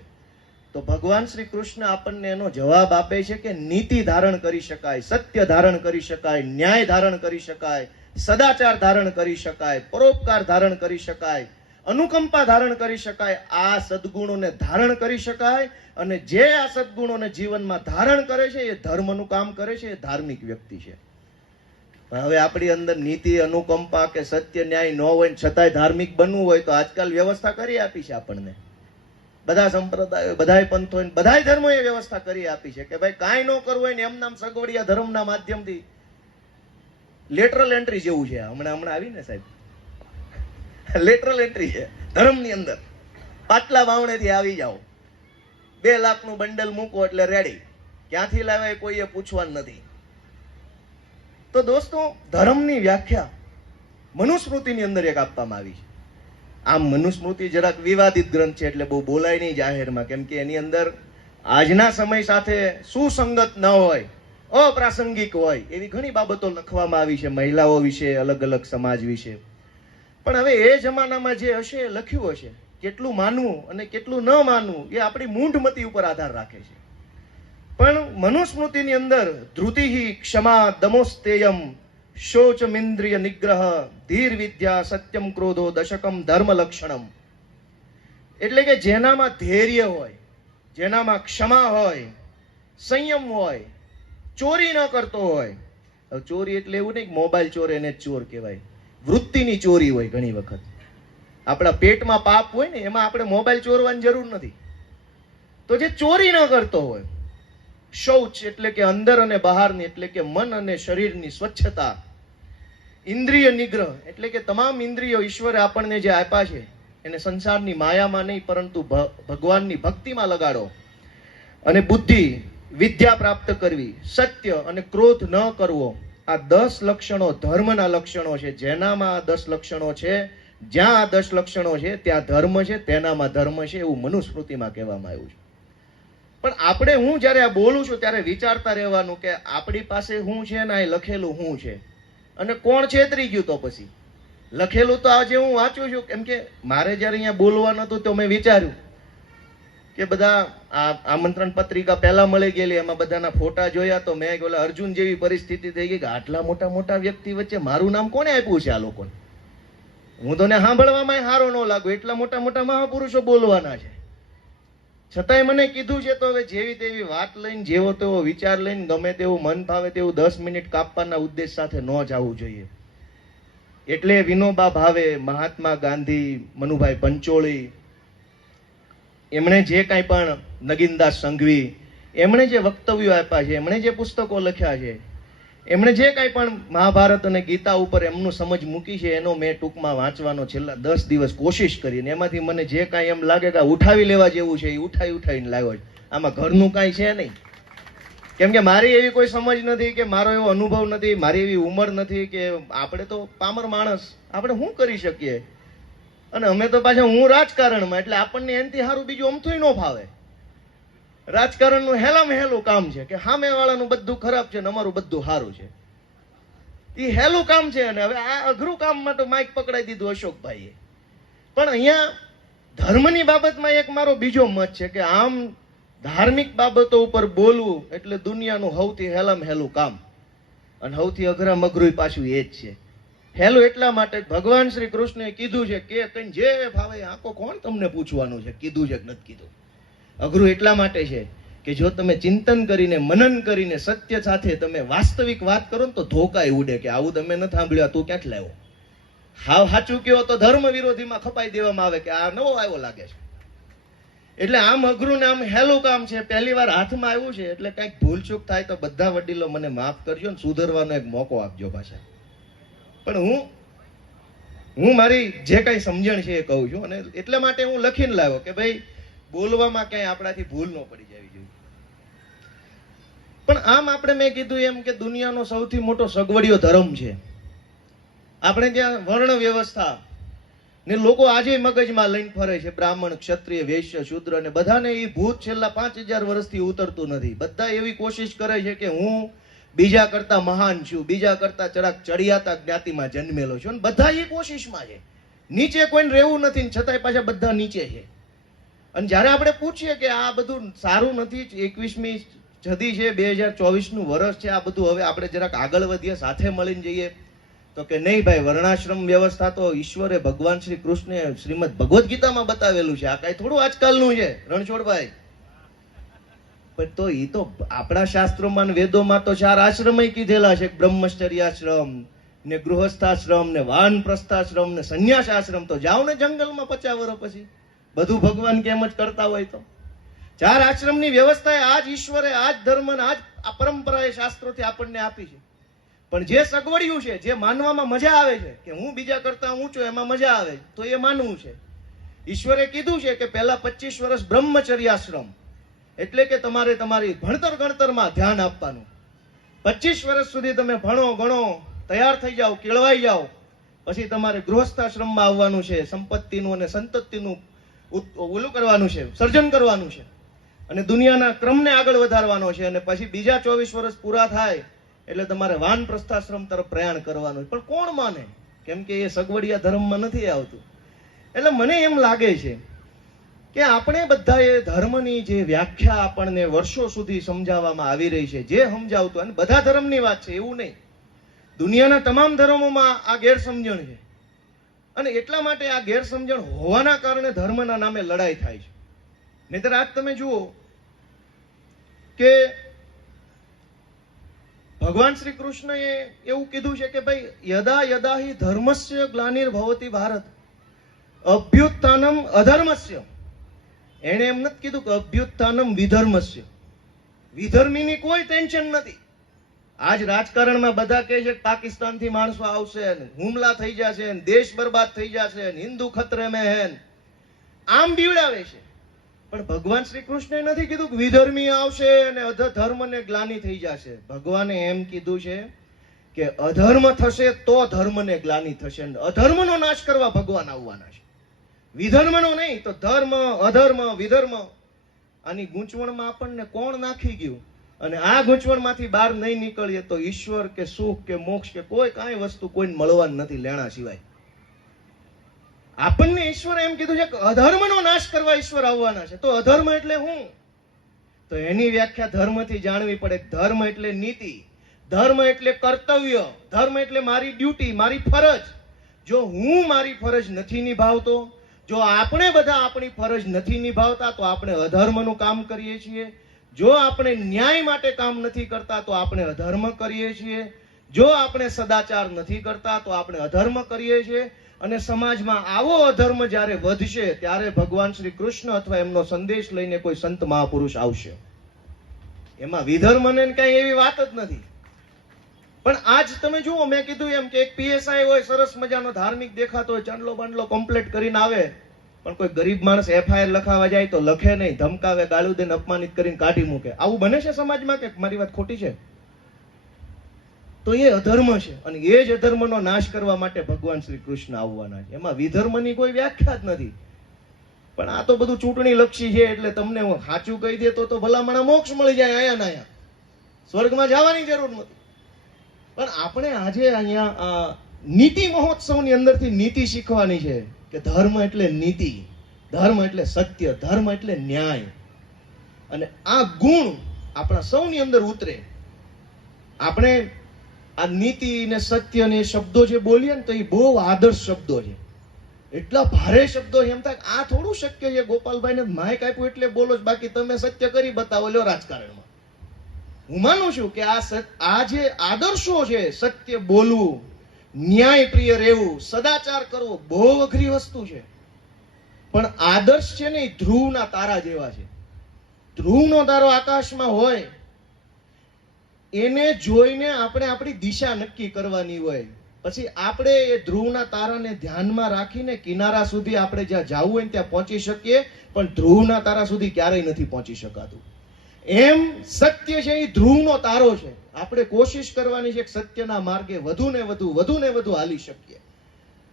તો ભગવાન શ્રી કૃષ્ણ આપણને એનો જવાબ આપે છે કે નીતિ ધારણ કરી શકાય, સત્ય ધારણ કરી શકાય, ન્યાય ધારણ કરી શકાય, સદાચાર ધારણ કરી શકાય, પરોપકાર ધારણ કરી શકાય, અનુકંપા ધારણ કરી શકાય. આ સદગુણોને ધારણ કરી શકાય, અને જે આ સદગુણોને જીવનમાં ધારણ કરે છે એ ધર્મનું કામ કરે છે, એ ધાર્મિક વ્યક્તિ છે. હવે આપણી અંદર નીતિ, અનુકંપા કે સત્ય ન્યાય ન હોય છતાંય ધાર્મિક બનવું હોય તો આજકાલ વ્યવસ્થા કરી આપી છે આપણને. બધા સંપ્રદાયો, બધા પંથો, બધા ધર્મોએ વ્યવસ્થા કરી આપી છે કે ભાઈ કાંઈ ન કરવું હોય ને એમ નામ સગવડિયા ધર્મના માધ્યમથી લેટરલ એન્ટ્રી જેવું છે. હમણાં આવીને સાહેબ લેટરલ એન્ટ્રી છે ધર્મની અંદર. પાટલા વાવણેથી આવી જાઓ, 2 લાખનું બંડલ મૂકો એટલે રેડી. ક્યાંથી લાવે કોઈએ પૂછવાનું નથી. તો દોસ્તો, ધર્મની વ્યાખ્યા મનુસ્મૃતિની અંદર એક આપવામાં આવી છે. આમ મનુસ્મૃતિ જરાક વિવાદિત ગ્રંથ છે, એટલે બહુ બોલાય નહીં જાહેરમાં, કેમ કે એની અંદર આજના સમય સાથે સુસંગત ન હોય, અપ્રાસંગિક હોય એવી ઘણી બાબતો લખવામાં આવી છે, મહિલાઓ વિશે, અલગ અલગ સમાજ વિશે. પણ હવે એ જમાનામાં જે હશે એ લખ્યું હશે, કેટલું માનવું અને કેટલું ન માનવું એ આપણી મૂઢમતી ઉપર આધાર રાખે છે. પણ મનુસ્મૃતિની અંદર ધૃતિ, ક્ષમા, દમોસ્તેયમ, શોચમિન્દ્રિય નિગ્રહ, ધીર વિદ્યા, સત્યમ, ક્રોધો, દશકમ, ધર્મ લક્ષણમ. એટલે કે જેનામાં ધૈર્ય હોય, જેનામાં ક્ષમા હોય, સંયમ હોય, ચોરી ન કરતો હોય. ચોરી એટલે એવું નહીં કે મોબાઈલ ચોર એને જ ચોર કહેવાય. વૃત્તિની ચોરી હોય. ઘણી વખત આપણા પેટમાં પાપ હોય ને, એમાં આપણે મોબાઈલ ચોરવાની જરૂર નથી. તો જે ચોરી ન કરતો હોય, શૌચ એટલે કે અંદર અને બહારની, એટલે કે મન અને શરીરની સ્વચ્છતા, ઇન્દ્રિય નિગ્રહ એટલે કે તમામ ઇન્દ્રિયો ઈશ્વરે આપણને જે આપ્યા છે એને સંસારની માયામાં નહીં પરંતુ ભગવાનની ભક્તિમાં લગાડો, અને બુદ્ધિ, વિદ્યા પ્રાપ્ત કરવી, સત્ય અને ક્રોધ ન કરવો. આ 10 લક્ષણો ધર્મના લક્ષણો છે. જેનામાં આ 10 લક્ષણો છે, જ્યાં આ 10 લક્ષણો છે ત્યાં ધર્મ છે, તેનામાં ધર્મ છે, એવું મનુસ્મૃતિમાં કહેવામાં આવ્યું છે. પણ આપણે હું જ્યારે આ બોલું છું ત્યારે વિચારતા રહેવાનું કે આપણી પાસે શું છે ને આ લખેલું શું છે અને કોણ છેતરી ગયું. તો પછી લખેલું તો આજે હું વાંચું છું, કેમ કે મારે જ્યારે અહીંયા બોલવાનું હતું તો મેં વિચાર્યું કે બધા આમંત્રણ પત્રિકા પહેલા મળી ગયેલી, એમાં બધાના ફોટા જોયા તો મેં બોલા અર્જુન જેવી પરિસ્થિતિ થઈ ગઈ કે આટલા મોટા મોટા વ્યક્તિ વચ્ચે મારું નામ કોને આપ્યું છે આ લોકોને. હું તો ને સાંભળવામાં સારો ન લાગુ, એટલા મોટા મોટા મહાપુરુષો બોલવાના છે. છતાંય મને કીધું છે તો હવે જેવી તેવી વાત લઈને, જેવો તેવો વિચાર લઈને, ગમે તેવું મન ફાવે તેવું 10 મિનિટ કાપવાના ઉદ્દેશ સાથે ન જવું જોઈએ. એટલે વિનોબા ભાવે, મહાત્મા ગાંધી, મનુભાઈ પંચોળી, એમણે જે કાંઈ પણ, નગીનદાસ સંઘવી, એમણે જે વક્તવ્યો આપ્યા છે, એમણે જે પુસ્તકો લખ્યા છે, એમણે જે કાંઈ પણ મહાભારત અને ગીતા ઉપર એમનું સમજ મૂકી છે, એનો મેં ટૂંકમાં વાંચવાનો છેલ્લા 10 દિવસ કોશિશ કરીને એમાંથી મને જે કાંઈ એમ લાગે કે ઉઠાવી લેવા જેવું છે એ ઉઠાવીને લાવ્યો છે. આમાં ઘરનું કાંઈ છે નહીં, કેમ કે મારી એવી કોઈ સમજ નથી કે મારો એવો અનુભવ નથી, મારી એવી ઉંમર નથી કે આપણે તો પામર માણસ, આપણે શું કરી શકીએ. અને અમે તો પાછા હું રાજકારણમાં, એટલે આપણને એનાથી સારું બીજું અમથું ન ફાવે. રાજકારણનું હેલું કામ છે કે સામે વાળાનું બધું ખરાબ છે ને અમારું બધું સારું છે. એ હેલું કામ છે. અને હવે આ અઘરું કામ માટે માઇક પકડાઈ દીધું અશોકભાઈએ. પણ અહીંયા ધર્મની બાબતમાં એક મારો બીજો મત છે કે આમ ધાર્મિક બાબતો ઉપર બોલવું એટલે દુનિયાનું સૌથી હેલું કામ, અને સૌથી અઘરામાં અઘરું પાછું એ જ છે. હેલું એટલા માટે ભગવાન શ્રી કૃષ્ણએ કીધું છે કે તને જે ભાવે આંકો કોણ તમને પૂછવાનું છે કીધું છે કે નથી કીધું. અઘરું એટલા માટે છે કે જો તમે ચિંતન કરીને, મનન કરીને, સત્ય સાથે તમે વાસ્તવિક વાત કરો ને તો ધોકાય ઉડે કે આવું તમે નથી સાંભળ્યું, તું ક્યાંથી લાવ્યો. હાવ સાચું કયો તો ધર્મ વિરોધીમાં ખપાઈ દેવામાં આવે કે આ નવો આવ્યો લાગે છે. એટલે આમ અઘરું ને આમ હેલું કામ છે. પહેલી વાર હાથમાં આવ્યું છે એટલે કંઈક ભૂલચૂક થાય તો બધા વડીલો મને માફ કરજો ને સુધરવાનો એક મોકો આપજો પાછા. પણ હું મારી જે કઈ સમજણ છે એ કહું છું, અને એટલા માટે હું લખીને લાવ્યો કે ભાઈ બોલવામાં ક્યાંય આપણાથી ભૂલ ન પડી જવી જોઈએ. પણ આમ આપણે મેં કીધું એમ કે દુનિયાનો સૌથી મોટો સગવડિયો ધર્મ છે. આપણે ત્યાં વર્ણ વ્યવસ્થા ને લોકો આજે મગજમાં લઈને ફરે છે, બ્રાહ્મણ, ક્ષત્રિય, વૈશ્ય, શૂદ્ર, ને બધાને એ ભૂત છેલ્લા 5000 વર્ષથી ઉતરતું નથી. બધા એવી કોશિશ કરે છે કે હું બીજા કરતા મહાન છું, બીજા કરતા ચડિયાતા જ્ઞાતિમાં જન્મેલો છું, અને બધા એ કોશિશમાં છે. નીચે કોઈને રહેવું નથી, છતાંય પાછા બધા નીચે છે. અને જ્યારે આપણે પૂછીએ કે આ બધું સારું નથી, 21મી સદી છે, 2024નું વર્ષ છે, આ બધું હવે આપણે જરાક આગળ વધીએ, સાથે મળીને જઈએ, તો કે નહીં ભાઈ, વર્ણાશ્રમ વ્યવસ્થા તો ઈશ્વરે, ભગવાન શ્રી કૃષ્ણે શ્રીમદ ભગવદ્ ગીતામાં બતાવેલું છે, આ કઈ થોડું આજકાલનું છે રણછોડભાઈ. પણ તો એ તો આપણા શાસ્ત્રોમાં ને વેદોમાં તો 4 આશ્રમય કીધેલા છે, બ્રહ્મચર્યાશ્રમ ને ગૃહસ્થાશ્રમ ને વાનપ્રસ્થાશ્રમ ને સંન્યાસ આશ્રમ. તો જાઓ ને જંગલમાં 50 વર્ષ પછી, બધું ભગવાન કેમ જ કરતા હોય તો. 4 આશ્રમની વ્યવસ્થા આ જ ઈશ્વરે, આ જ ધર્મ, આ જ આ પરંપરાએ શાસ્ત્રોથી આપણને આપી છે. પણ જે સગવડિયું છે, જે માનવામાં મજા આવે છે કે હું બીજા કરતા ઊંચો, એમાં મજા આવે તો એ માનવું છે. ઈશ્વરે કીધું છે કે પહેલા 25 વર્ષ બ્રહ્મચર્યાશ્રમ, એટલે કે તમારે તમારી ભણતર ગણતરમાં ધ્યાન આપવાનું. 25 વર્ષ સુધી તમે ભણો ગણો, તૈયાર થઈ જાઓ, કેળવાઈ જાઓ, પછી તમારે ગૃહસ્થાશ્રમમાં આવવાનું છે. સંપત્તિનું અને સંતતિનું ઓલું કરવાનું છે, સર્જન કરવાનું છે, અને દુનિયાના ક્રમને આગળ વધારવાનો છે. અને પછી બીજા 24 વર્ષ પૂરા થાય એટલે તમારે વાનપ્રસ્થાશ્રમ તરફ પ્રયાણ કરવાનું. પણ કોણ માને? કેમ કે એ સગવડિયા ધર્મમાં નથી આવતું. એટલે મને એમ લાગે છે કે આપણે બધાએ ધર્મની જે વ્યાખ્યા આપણને વર્ષો સુધી સમજાવવામાં આવી રહી છે, જે સમજાવતું, અને બધા ધર્મની વાત છે એવું નહીં, દુનિયાના તમામ ધર્મોમાં આ ગેરસમજણ છે. અને એટલા માટે આ ગેરસમજણ હોવાના કારણે ધર્મના નામે લડાઈ થાય છે. નહીંતર આજ તમે જુઓ કે ભગવાન શ્રી કૃષ્ણએ એવું કીધું છે કે ભાઈ યદા યદા હિ ધર્મસ્ય ગ્લાનિર્ભવતિ ભારત અભ્યુત્થાનમ અધર્મસ્ય. એણે એમ નથી કીધું કે અભ્યુત્થાનમ વિધર્મસ્ય. વિધર્મીની કોઈ ટેન્શન નથી. આજ રાજકારણમાં બધા કહે છે કે પાકિસ્તાનથી માણસો આવશે, હુમલા થઈ જશે, દેશ બરબાદ થઈ જશે, હિન્દુ ખતરે મેં હે, આમ બીવડાવે છે. પણ ભગવાન શ્રી કૃષ્ણે નથી કીધું કે વિધર્મી આવશે અને અધર્મને ગ્લાનિ થઈ જશે. ભગવાને એમ કીધું છે કે અધર્મ થશે તો ધર્મને ગ્લાનિ થશે, અધર્મનો નાશ કરવા ભગવાન આવવાના છે, વિધર્મનો નહીં. તો ધર્મ, અધર્મ, વિધર્મ આની ગૂંચવણમાં આપણને કોણ નાખી ગયું, અને આ ગૂંચવણમાંથી બહાર નહીં નીકળીએ તો ઈશ્વર કે સુખ કે મોક્ષ કે કોઈ કાંઈ વસ્તુ કોઈને મળવાની નથી લેણા સિવાય. આપણને ઈશ્વરે એમ કીધું છે કે અધર્મનો નાશ કરવા ઈશ્વર આવવાના છે. તો અધર્મ એટલે શું? તો એની વ્યાખ્યા ધર્મથી જાણવી પડે. ધર્મ એટલે નીતિ, ધર્મ એટલે કર્તવ્ય, ધર્મ એટલે મારી ડ્યુટી, મારી ફરજ. જો હું મારી ફરજ નથી નિભાવતો, જો આપણે બધા આપણી ફરજ નથી નિભાવતા, તો આપણે અધર્મનું કામ કરીએ છીએ. જો આપણે ન્યાય માટે કામ નથી કરતા તો આપણે અધર્મ કરીએ છીએ. જો આપણે સદાચાર નથી કરતા તો આપણે અધર્મ કરીએ છીએ. અને સમાજમાં આવો અધર્મ જ્યારે વધશે ત્યારે ભગવાન શ્રી કૃષ્ણ અથવા એમનો સંદેશ લઈને કોઈ સંત મહાપુરુષ આવશે. એમાં વિધર્મને કઈ એવી વાત જ નથી. પણ આજ તમે જુઓ, મેં કીધું એમ કે એક પીએસઆઈ હોય, સરસ મજાનો ધાર્મિક દેખાતો હોય, ચાંદલો બાંડલો કમ્પ્લીટ કરીને આવે, પણ કોઈ ગરીબ માણસ એફઆઈઆર લખાવા જાય તો લખે નહીં, ધમકાવે, ગાળું દઈને અપમાનિત કરીને કાઢી મૂકે. આવું બને છે સમાજમાં કે મારી વાત ખોટી છે? તો એ અધર્મ છે, અને એ જ અધર્મનો નાશ કરવા માટે ભગવાન શ્રી કૃષ્ણ આવવાના છે. એમાં વિધર્મની કોઈ વ્યાખ્યા જ નથી. પણ આ તો બધું ચૂંટણી લક્ષી છે, એટલે તમને હું સાચું કહી દેતો તો ભલામણા મોક્ષ મળી જાય, આયા ના આયા સ્વર્ગમાં જવાની જરૂર નથી. પણ આપણે આજે અહીંયા નીતિ મહોત્સવની અંદરથી નીતિ શીખવાની છે કે ધર્મ એટલે નીતિ, ધર્મ એટલે સત્ય, ધર્મ એટલે ન્યાય. અને આ ગુણ આપણા સૌની અંદર ઉતરે. આપણે આ નીતિ ને સત્ય ને શબ્દો જે બોલીએ ને તો એ બહુ આદર્શ શબ્દો છે. એટલા ભારે શબ્દો એમ થાય આ થોડું શક્ય છે ગોપાલભાઈ ને માઇક આપ્યું એટલે બોલો, બાકી તમે સત્ય કરી બતાવો લ્યો રાજકારણમાં. હું માનું છું કે આ જે આદર્શો છે, સત્ય બોલવું, ન્યાય પ્રિય રહેવું, સદાચાર કરવો, બહુ અઘરી વસ્તુ છે. પણ આદર્શ છે ને એ ધ્રુવના તારા જેવા છે. ધ્રુવનો તારો આકાશમાં હોય, એને જોઈને આપણે આપણી દિશા નક્કી કરવાની હોય. પછી આપણે એ ધ્રુવના તારાને ધ્યાનમાં રાખીને કિનારા સુધી આપણે જ્યાં જવું હોય ત્યાં પહોંચી શકીએ, પણ ધ્રુવના તારા સુધી ક્યારેય નથી પહોંચી શકાતું. એમ સત્ય છે એ ધ્રુવનો તારો છે. આપણે કોશિશ કરવાની છે કે સત્યના માર્ગે વધુ ને વધુ હાલી શકીએ.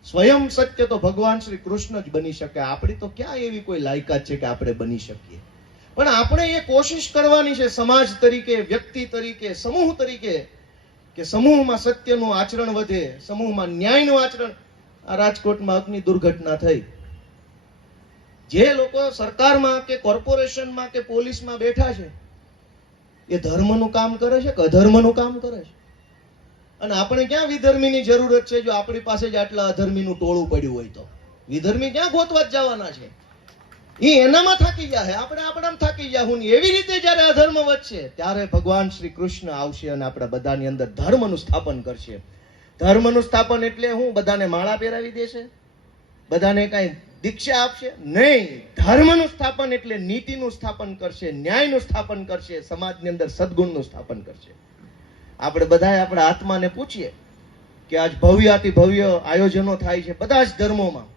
સ્વયં સત્ય તો ભગવાન શ્રી કૃષ્ણ જ બની શકે. આપણી તો ક્યાં એવી કોઈ લાયકાત છે કે આપણે બની શકીએ? પણ આપણે એ કોશિશ કરવાની છે સમાજ તરીકે, વ્યક્તિ તરીકે, સમૂહ તરીકે, કે સમૂહમાં સત્યનું આચરણ વધે, સમૂહમાં ન્યાયનું આચરણ. આ રાજકોટમાં અગ્નિ દુર્ઘટના થઈ, જે લોકો સરકારમાં કે કોર્પોરેશનમાં કે પોલીસમાં બેઠા છે એ ધર્મનું કામ કરે છે કે અધર્મનું કામ કરે છે? અને આપણે ક્યાં વિધર્મીની જરૂરત છે? જો આપણી પાસે જ આટલા અધર્મીનું ટોળું પડ્યું હોય તો વિધર્મી ક્યાં ગોતવા જ જવાના છે? એ એનામાં થાકી જાય, આપણે આપણામાં થાકી જાહું. એવી રીતે જયારે અધર્મ વધશે ત્યારે ભગવાન શ્રી કૃષ્ણ આવશે અને આપણા બધાની અંદર ધર્મનું સ્થાપન કરશે. ધર્મનું સ્થાપન એટલે હું બધાને માળા પહેરાવી દેશે, બધાને કઈ દીક્ષા આપશે? નહીં. ધર્મનું સ્થાપન એટલે નીતિનું સ્થાપન કરશે, ન્યાયનું સ્થાપન કરશે, સમાજની અંદર સદગુણનું સ્થાપન કરશે. આપણે બધા આપણા આત્માને પૂછીએ કે આજ ભવ્યાતિ ભવ્ય આયોજનો થાય છે બધા જ ધર્મોમાં,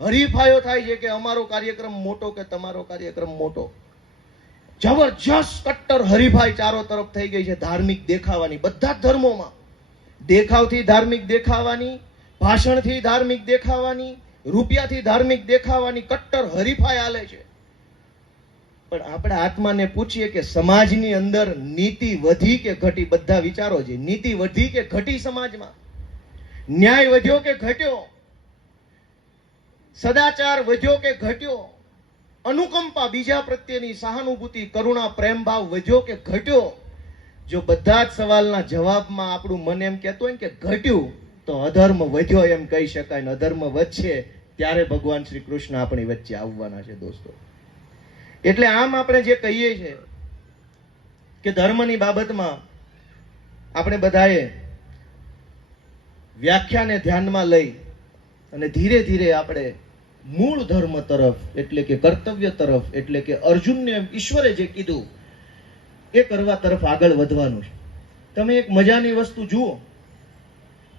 હરીફાઈઓ થાય છે કે અમારો કાર્યક્રમ મોટો કે તમારો કાર્યક્રમ મોટો. જબરજસ્ત કટ્ટર હરીફાઈ ચારો તરફ થઈ ગઈ છે ધાર્મિક દેખાવાની. બધા જ ધર્મોમાં દેખાવથી ધાર્મિક દેખાવાની, ભાષણથી ધાર્મિક દેખાવાની, રૂપિયાથી ધાર્મિક દેખાવાની કટ્ટર હરીફાઈ હાલે છે. પણ આપણે આત્માને પૂછીએ કે સમાજની અંદર નીતિ વધી કે ઘટી? બધા વિચારો છે. નીતિ વધી કે ઘટી સમાજમાં? ન્યાય વધ્યો કે ઘટ્યો? સદાચાર વધ્યો કે ઘટ્યો? અનુકંપા, બીજા પ્રત્યેની સહાનુભૂતિ, કરુણા, પ્રેમ ભાવ વધ્યો કે ઘટ્યો? જો બધા જ સવાલના જવાબમાં આપણું મન એમ કહેતું હોય કે ઘટ્યું, તો અધર્મ વધ્યો એમ કહી શકાય. ને અધર્મ વધશે ત્યારે ભગવાન શ્રી કૃષ્ણ આપણી વચ્ચે આવવાના છે દોસ્તો. એટલે આમ આપણે જે કહીએ છીએ કે ધર્મની બાબતમાં આપણે બધાએ વ્યાખ્યાને ધ્યાનમાં લઈ અને ધીરે ધીરે આપણે મૂળ ધર્મ તરફ, એટલે કે કર્તવ્ય તરફ, એટલે કે અર્જુનને ઈશ્વરે જે કીધું એ કરવા તરફ આગળ વધવાનું છે. તમે એક મજાની વસ્તુ જુઓ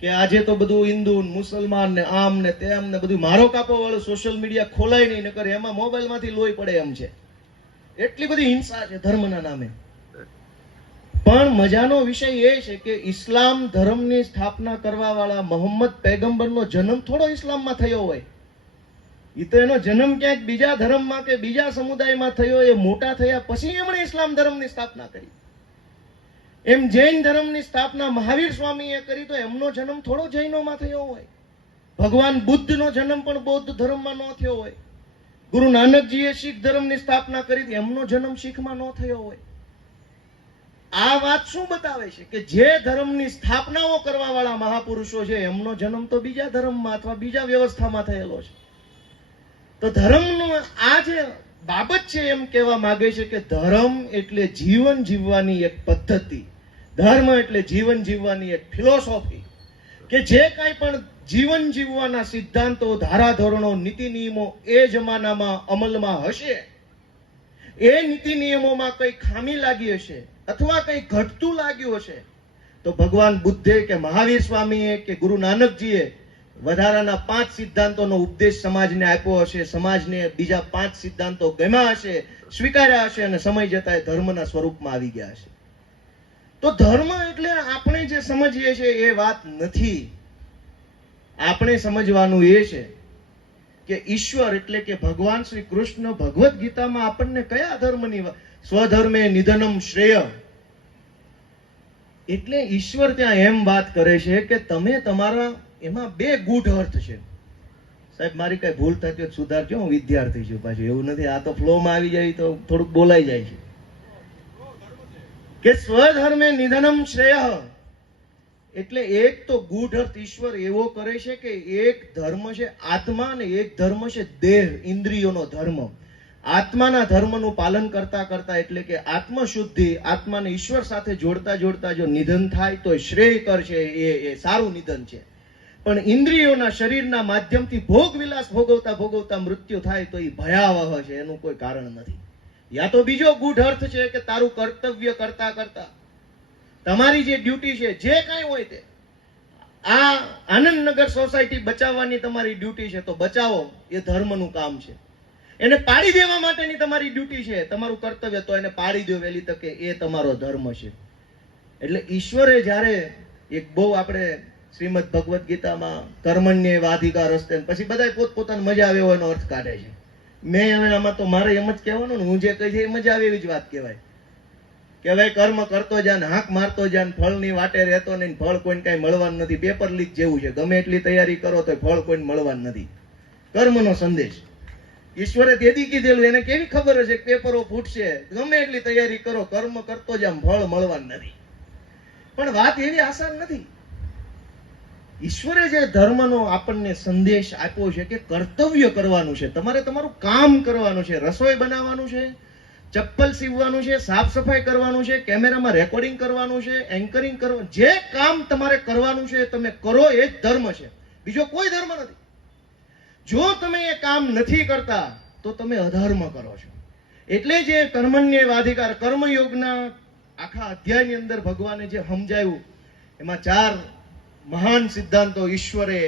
કે આજે તો બધું હિન્દુ, મુસલમાન ને આમ ને તેમ ને બધું મારો કાપો વાળું સોશિયલ મીડિયા ખોલાય નહીં, નકર એમાં મોબાઈલમાંથી લોહી પડે એમ છે. એટલી બધી હિંસા છે ધર્મના નામે. પણ મજાનો વિષય એ છે કે ઇસ્લામ ધર્મની સ્થાપના કરવા વાળા મોહમ્મદ પૈગંબરનો જન્મ થોડો ઇસ્લામમાં થયો હોય. એ તો એનો જન્મ ક્યાંક બીજા ધર્મમાં કે બીજા સમુદાયમાં થયો, એ મોટા થયા પછી એમણે ઇસ્લામ ધર્મની સ્થાપના કરી. એમ જૈન ધર્મની સ્થાપના મહાવીર સ્વામીએ કરી, તો એમનો જન્મ થોડો જૈનોમાં થયો હોય. ભગવાન બુદ્ધનો જન્મ પણ બૌદ્ધ ધર્મમાં ન થયો હોય. ગુરુ નાનકજીએ શીખ ધર્મની સ્થાપના કરી, એમનો જન્મ શીખમાં ન થયો હોય. આ વાત શું બતાવે છે કે જે ધર્મની સ્થાપનાઓ કરવા વાળા મહાપુરુષો છે એમનો જન્મ તો બીજા ધર્મમાં અથવા બીજા વ્યવસ્થામાં થયેલો છે. તો ધર્મનો આ જે બાબત છે એમ કહેવા માંગે છે કે ધર્મ એટલે જીવન જીવવાની એક પદ્ધતિ, ધર્મ એટલે જીવન જીવવાની એક ફિલોસોફી, કે જે કાંઈ પણ જીવન જીવવાના સિદ્ધાંતો, ધારાધોરણો, નીતિ નિયમો એ જમાનામાં અમલમાં હશે, એ નીતિ નિયમોમાં કઈ ખામી લાગી હશે અથવા કઈ ઘટતું લાગ્યું હશે, તો ભગવાન બુદ્ધે કે મહાવીર સ્વામીએ કે ગુરુ નાનકજીએ વધારાના 5 સિદ્ધાંતોનો ઉપદેશ સમાજને આપ્યો હશે, સમાજને બીજા 5 સિદ્ધાંતો ગમ્યા હશે, સ્વીકાર્યા હશે અને સમય જતા ધર્મના સ્વરૂપમાં આવી ગયા હશે. તો ધર્મ એટલે આપણે જે સમજીએ છીએ એ વાત નથી. આપણે સમજવાનું એ છે કે ઈશ્વર એટલે કે ભગવાન શ્રી કૃષ્ણ ભગવદ્ ગીતામાં આપણને કયા ધર્મની સ્વધર્મે નિધનમ શ્રેય, એટલે ઈશ્વર ત્યાં એમ વાત કરે છે કે તમે તમારા, એમાં 2 ગૂઢ અર્થ છે. સાહેબ મારી કઈ ભૂલ થતી હોય સુધારજો, હું વિદ્યાર્થી છું, પાછું એવું નથી, આ તો ફ્લોમાં આવી જાય તો થોડુંક બોલાઈ જાય છે. કે સ્વધર્મે નિધનમ શ્રેય એટલે એક તો ગૂઢ અર્થ ઈશ્વર એવો કરે છે કે એક ધર્મ છે આત્મા અને એક ધર્મ છે દેહ, ઇન્દ્રિયોનો ધર્મ. આત્માના ધર્મનું પાલન કરતા કરતા એટલે કે આત્મશુદ્ધિ, આત્માને ઈશ્વર સાથે જોડતા જોડતા જો નિધન થાય તો શ્રેયકર છે, એ સારું નિધન છે. પણ ઇન્દ્રિયોના, શરીરના માધ્યમથી ભોગ વિલાસ ભોગવતા ભોગવતા મૃત્યુ થાય તો એ ભયાવહ છે, એનું કોઈ કારણ નથી. યા તો બીજો ગૂઢ અર્થ છે કે તારું કર્તવ્ય કરતા કરતા તમારી જે ડ્યુટી છે, જે કાંઈ હોય તે, આ આનંદનગર સોસાયટી બચાવવાની તમારી ડ્યુટી છે તો બચાવો, એ ધર્મનું કામ છે. એને પાડી દેવા માટેની તમારી ડ્યુટી છે, તમારું કર્તવ્ય, તો એને પાડી દો વહેલી તકે, એ તમારો ધર્મ છે. એટલે ઈશ્વરે જ્યારે એક બહુ આપણે શ્રીમદ ભગવદ્ ગીતામાં કર્મણ્ય વાધિકાર હસ્તે, પછી બધા પોતપોતાની મજા આવે એનો અર્થ કાઢે છે. મેં હવે આમાં તો મારે એમ જ કહેવાનું ને, હું જે કહી છે એ મજા આવે એવી જ વાત કહેવાય કે ભાઈ કર્મ કરતો જાન, હાંક મારતો જાન, ફળની વાટે રહેતો નહીં, ફળ કોઈને કાંઈ મળવાનું નથી. પેપર લીક જેવું છે, ગમે એટલી તૈયારી કરો તો ફળ કોઈને મળવાનું નથી. કર્મનો સંદેશ ઈશ્વરે તેદી કીધેલું, એને કેવી ખબર હશે કે પેપરો ફૂટશે, ગમે એટલી તૈયારી કરો, કર્મ કરતો જામ, ફળ મળવાનું નથી. પણ વાત એવી આસાન નથી. ઈશ્વરે જે ધર્મનો આપણને સંદેશ આપ્યો છે કે કર્તવ્ય કરવાનું છે, તમારે તમારું કામ કરવાનું છે, રસોઈ બનાવવાનું છે, ચપ્પલ સીવવાનું છે, સાફ સફાઈ કરવાનું છે, કેમેરામાં રેકોર્ડિંગ કરવાનું છે, એન્કરિંગ કરવાનું, જે કામ તમારે કરવાનું છે તમે કરો, એ જ ધર્મ છે, બીજો કોઈ ધર્મ નથી. જો તમે એ કામ નથી કરતા તો તમે અધર્મ કરો છો. એટલે જે કર્મણ્ય વાધિકાર, કર્મયોગના આખા અધ્યાયની અંદર ભગવાને જે સમજાવ્યું, એમાં 4 મહાન સિદ્ધાંતો ઈશ્વરે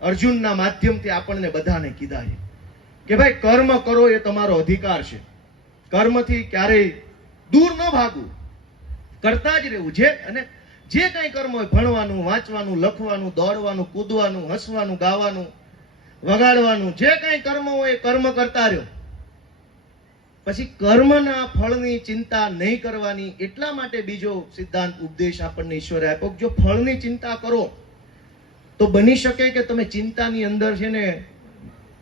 અર્જુનના માધ્યમથી આપણને બધાને કીધા છે કે ભાઈ કર્મ કરો, એ તમારો અધિકાર છે. કર્મથી ક્યારેય દૂર ન ભાગવું, કરતા જ રહેવું. જે કઈ કર્મ હોય, ભણવાનું, વાંચવાનું, લખવાનું, દોડવાનું, કૂદવાનું, હસવાનું, ગાવાનું, વગાડવાનું, જે કઈ કર્મ હોય એ કર્મ કરતા રહ્યો. પછી કર્મના ફળની ચિંતા નહીં કરવાની. એટલા માટે બીજો સિદ્ધાંત, ઉપદેશ આપણને ઈશ્વરે આપ્યો, જો ફળની ચિંતા કરો તો બની શકે કે તમે ચિંતાની અંદર છે ને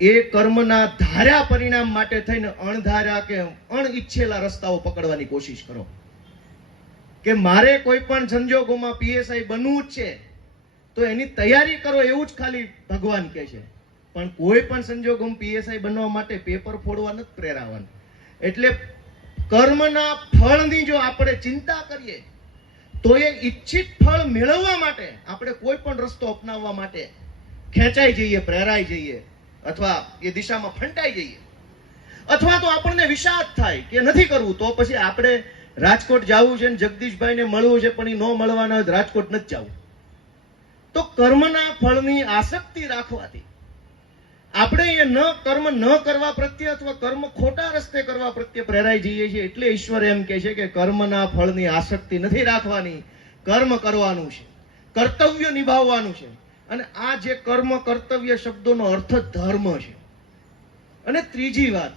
એ કર્મના ધાર્યા પરિણામ માટે થઈને અણધાર્યા કે અણઈચ્છેલા રસ્તાઓ પકડવાની કોશિશ કરો. કે મારે કોઈ પણ સંજોગોમાં પીએસઆઈ બનવું જ છે તો એની તૈયારી કરો, એવું જ ખાલી ભગવાન કહે છે. પણ કોઈ પણ સંજોગોમાં પીએસઆઈ બનવા માટે પેપર ફોડવા નથી પ્રેરાવાનું. એટલે કર્મના ફળની જો આપણે ચિંતા કરીએ તો એ ઈચ્છિત ફળ મેળવવા માટે આપણે કોઈ પણ રસ્તો અપનાવવા માટે ખેંચાઈ જઈએ, પ્રેરાઈ જઈએ, અથવા એ દિશામાં ફંટાઈ જઈએ, અથવા તો આપણને વિષાદ થાય કે નથી કરવું, તો પછી આપણે રાજકોટ જવું છે ને જગદીશભાઈને મળવું છે પણ એ ન મળવાના હોય, રાજકોટ નથી જવું. તો કર્મના ફળની આસક્તિ રાખવાથી આપણે એ કર્મ ન કરવા પ્રત્યે અથવા કર્મ ખોટા રસ્તે કરવા પ્રત્યે પ્રેરાઈ જઈએ છીએ. એટલે ઈશ્વર એમ કહે છે કે કર્મના ફળની આસક્તિ નથી રાખવાની, કર્મ કરવાનું છે, કર્તવ્ય નિભાવવાનું છે. અને આ જે કર્મ કર્તવ્ય શબ્દોનો અર્થ ધર્મ છે. અને ત્રીજી વાત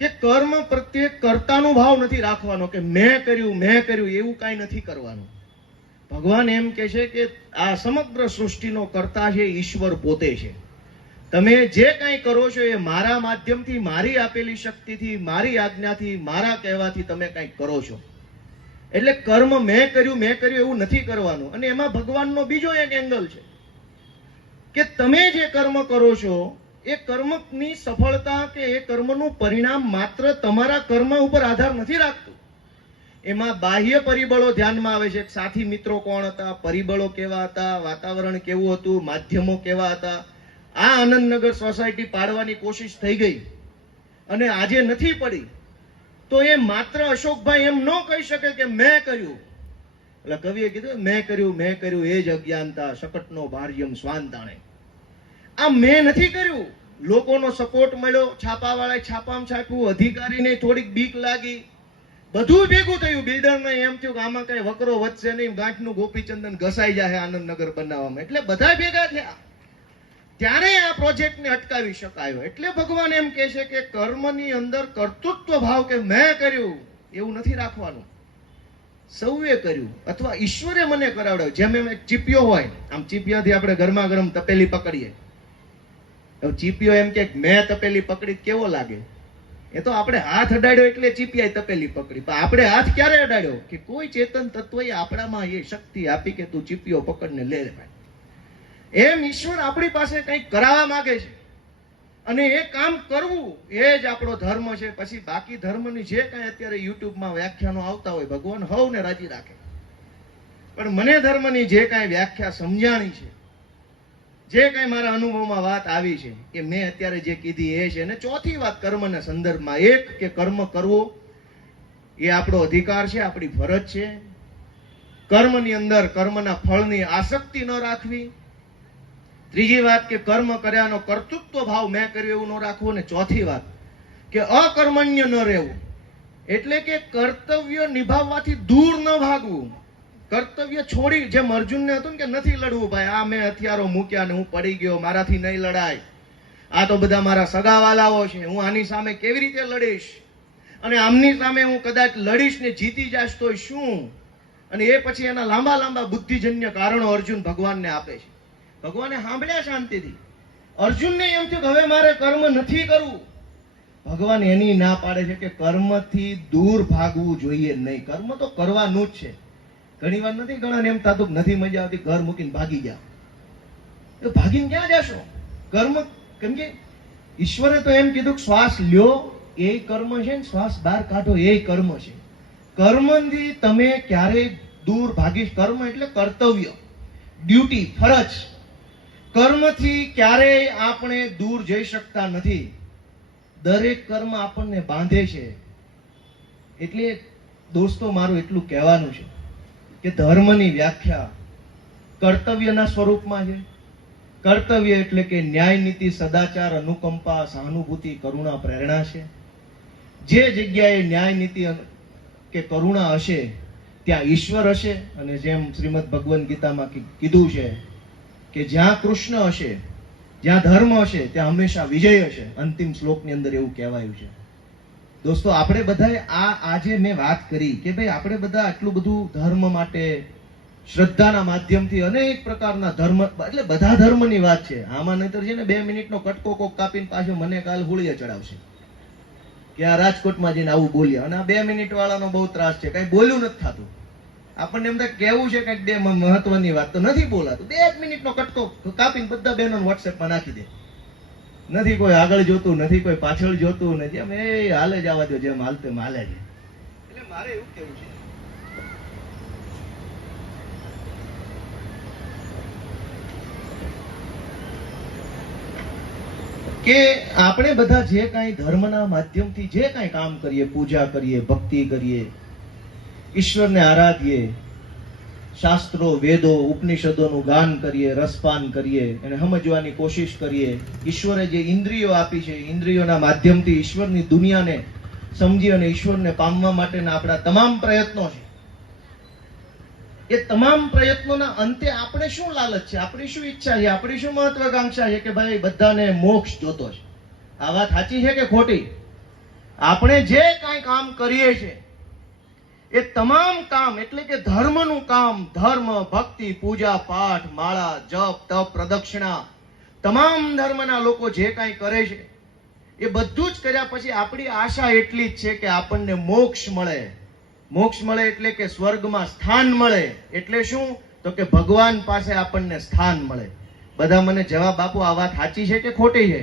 કે કર્મ પ્રત્યે કર્તાનો ભાવ નથી રાખવાનો કે મેં કર્યું એવું કાંઈ નથી કરવાનું. ભગવાન એમ કહે છે કે આ સમગ્ર સૃષ્ટિનો કર્તા છે ઈશ્વર પોતે છે. તમે જે કાંઈ કરો છો એ મારા માધ્યમથી, મારી આપેલી શક્તિથી, મારી આજ્ઞાથી, મારા કહેવાથી તમે કાંઈક કરો છો. એટલે કર્મ મેં કર્યું એવું નથી કરવાનું. અને એમાં ભગવાનનો બીજો એક એંગલ છે કે તમે જે કર્મ કરો છો એ કર્મની સફળતા કે એ કર્મનું પરિણામ માત્ર તમારા કર્મ ઉપર આધાર નથી રાખતું. એમાં બાહ્ય પરિબળો ધ્યાનમાં આવે છે. સાથી મિત્રો કોણ હતા, પરિબળો કેવા હતા, વાતાવરણ કેવું હતું, માધ્યમો કેવા હતા. આ આનંદનગર સોસાયટી પાડવાની કોશિશ થઈ ગઈ અને આજે નથી પડી તો એ માત્ર અશોકભાઈ એમ ન કહી શકે કે મેં કર્યું. એટલે કવિએ કીધું મેં કર્યું એ જ અજ્ઞાનતા, શકટનો ભાર્યમ સ્વાંતાણે. આ મેં નથી કર્યું. લોકોનો સપોર્ટ મળ્યો, છાપાવાળાએ છાપામાં છાપ્યું, અધિકારીને થોડીક બીક લાગી, બધું ભેગું થયું. બિલ્ડરને એમ થયું કે આમાં કઈ વકરો વધશે નહીં, ગાંઠનું ગોપીચંદન ઘસાઈ જાય આનંદનગર બનાવવામાં. એટલે બધા ભેગા થયા ત્યારે આ પ્રોજેક્ટને અટકાવી શકાયો. એટલે ભગવાન એમ કહે છે કે કર્મની અંદર કર્તૃત્વ ભાવ કે મેં કર્યું એવું નથી રાખવાનું. સૌએ કર્યું અથવા ઈશ્વરે મને કરાવડાવ્યું. જેમ એમ એક ચીપિયો હોય, આમ ચીપિયાથી આપણે ગરમા ગરમ તપેલી પકડીએ. ચીપિયો એમ કે મેં તપેલી પકડી કેવો લાગે? એ તો આપણે હાથ અડાડ્યો એટલે ચીપિયાએ તપેલી પકડી. પણ આપણે હાથ ક્યારે અડાડ્યો કે કોઈ ચેતન તત્વએ આપણામાં એ શક્તિ આપી કે તું ચીપિયો પકડને લે ભાઈ. એમ ઈશ્વર આપણી પાસે કંઈક કરાવવા માંગે છે અને એ કામ કરવું એ જ આપણો ધર્મ છે. પછી બાકી ધર્મની જે કાંઈ અત્યારે યુટ્યુબમાં વ્યાખ્યાનો આવતા હોય, ભગવાન હવને રાજી રાખે. પણ મને ધર્મની જે કાંઈ વ્યાખ્યા સમજાણી છે, જે કાંઈ મારા અનુભવમાં વાત આવી છે એ મેં અત્યારે જે કીધી એ છે. અને ચોથી વાત કર્મના સંદર્ભમાં એક કે કર્મ કરવો એ આપણો અધિકાર છે, આપણી ફરજ છે. કર્મની અંદર કર્મના ફળની આસક્તિ ન રાખવી. ત્રીજી વાત કે કર્મ કર્યાનો કર્તૃત્વ ભાવ મેં કર્યું એવું ન રાખવું. અને ચોથી વાત કે અકર્મણ્ય ન રહેવું, એટલે કે કર્તવ્ય નિભાવવાથી દૂર ન ભાગવું. કર્તવ્ય છોડી, જેમ અર્જુનને હતું કે નથી લડવું ભાઈ, આ મેં હથિયારો મૂક્યા ને હું પડી ગયો, મારાથી નહીં લડાય, આ તો બધા મારા સગાવાલાઓ છે, હું આની સામે કેવી રીતે લડીશ, અને આમની સામે હું કદાચ લડીશ ને જીતી જાશ તો શું. અને એ પછી એના લાંબા લાંબા બુદ્ધિજન્ય કારણો અર્જુન ભગવાનને આપે છે. ભગવાને સાંભળ્યા શાંતિથી. અર્જુનને એમ થયું કે હવે મારે કર્મ નથી કરવું. ભગવાન એની ના પાડે છે કે કર્મથી દૂર ભાગવું જોઈએ નહીં. કર્મ તો કરવાનું જ છે. ઘણી વાર નથી ઘણા એમ થતું નથી મજા આવતી, ઘર મૂકીને ભાગી જાવ. તો ભાગીને ક્યાં જશો? કર્મ, કેમ કે ઈશ્વરે તો એમ કીધું કે શ્વાસ લ્યો એ કર્મ છે ને શ્વાસ બહાર કાઢો એ કર્મ છે. કર્મથી તમે ક્યારેય દૂર ભાગી. કર્મ એટલે કર્તવ્ય, ડ્યુટી, ફરજ. કર્મથી ક્યારેય આપણે દૂર જઈ શકતા નથી. દરેક કર્મ આપણને બાંધે છે. એટલે દોસ્તો મારું એટલું કહેવાનું છે કે ધર્મની વ્યાખ્યા કર્તવ્યના સ્વરૂપમાં છે. કર્તવ્ય એટલે કે ન્યાય, નીતિ, સદાચાર, અનુકંપા, સહાનુભૂતિ, કરુણા, પ્રેરણા છે. જે જગ્યાએ ન્યાય, નીતિ કે કરુણા હશે ત્યાં ઈશ્વર હશે. અને જેમ શ્રીમદ ભગવદ્ ગીતામાં કીધું છે કે જ્યાં કૃષ્ણ હશે, જ્યાં ધર્મ હશે ત્યાં હંમેશા વિજય હશે. અંતિમ શ્લોકની અંદર એવું કહેવાયું છે. દોસ્તો આપણે બધાએ આજે મેં વાત કરી કે ભાઈ આપણે બધા આટલું બધું ધર્મ માટે શ્રદ્ધાના માધ્યમથી અનેક પ્રકારના ધર્મ, એટલે બધા ધર્મની વાત છે આમાં. નહીતર છે ને 2 મિનિટનો કટકો કોક કાપીને પાછો મને કાલ હોળીએ ચડાવશે કે આ રાજકોટમાં જઈને આવું બોલ્યા. અને આ 2 મિનિટ વાળાનો બહુ ત્રાસ છે, કઈ બોલ્યું નથી થતું. આપણને એમ થાય કેવું છે કઈક 2 મહત્વની વાત, તો નથી બોલાતું. 2 મિનિટનો કટકો કાપીને બધા બહેનો વોટ્સએપમાં નાખી દે. નથી કોઈ આગળ જોતું, નથી કોઈ પાછળ જોતું, નથી એમ એ હાલે જવા દો, જેમ હાલતે હાલે છે. એટલે મારે એવું કેવું છે કે આપણે બધા જે કાંઈ ધર્મના માધ્યમથી જે કાંઈ કામ કરીએ, પૂજા કરીએ, ભક્તિ કરીએ, ઈશ્વરને આરાધીએ, શાસ્ત્રો, વેદો, ઉપનિષદોનું ગાન કરીએ, રસપાન કરીએ, એને સમજવાની કોશિશ કરીએ. ઈશ્વરે જે ઇન્દ્રિયો આપી છે, ઇન્દ્રિયોના માધ્યમથી ઈશ્વરની દુનિયાને સમજી અને ઈશ્વરને પામવા માટેના આપણા તમામ પ્રયત્નો છે. એ તમામ પ્રયત્નોના અંતે આપણે શું લાલચ છે, આપણી શું ઈચ્છા છે, આપણી શું મહત્વાકાંક્ષા છે કે ભાઈ બધાને મોક્ષ જોતો છે. આ વાત સાચી છે કે ખોટી? આપણે જે કાંઈ કામ કરીએ છીએ એ તમામ કામ એટલે કે ધર્મનું કામ, ધર્મ, ભક્તિ, પૂજા, પાઠ, માળા, જપ, તપ, પ્રદક્ષિણા, તમામ ધર્મના લોકો જે કાંઈ કરે છે એ બધું જ કર્યા પછી આપણી આશા એટલી જ છે કે આપણને મોક્ષ મળે. મોક્ષ મળે એટલે કે સ્વર્ગમાં સ્થાન મળે. એટલે શું? તો કે ભગવાન પાસે આપણને સ્થાન મળે. બધા મને જવાબ આપો, આ વાત સાચી છે કે ખોટી છે?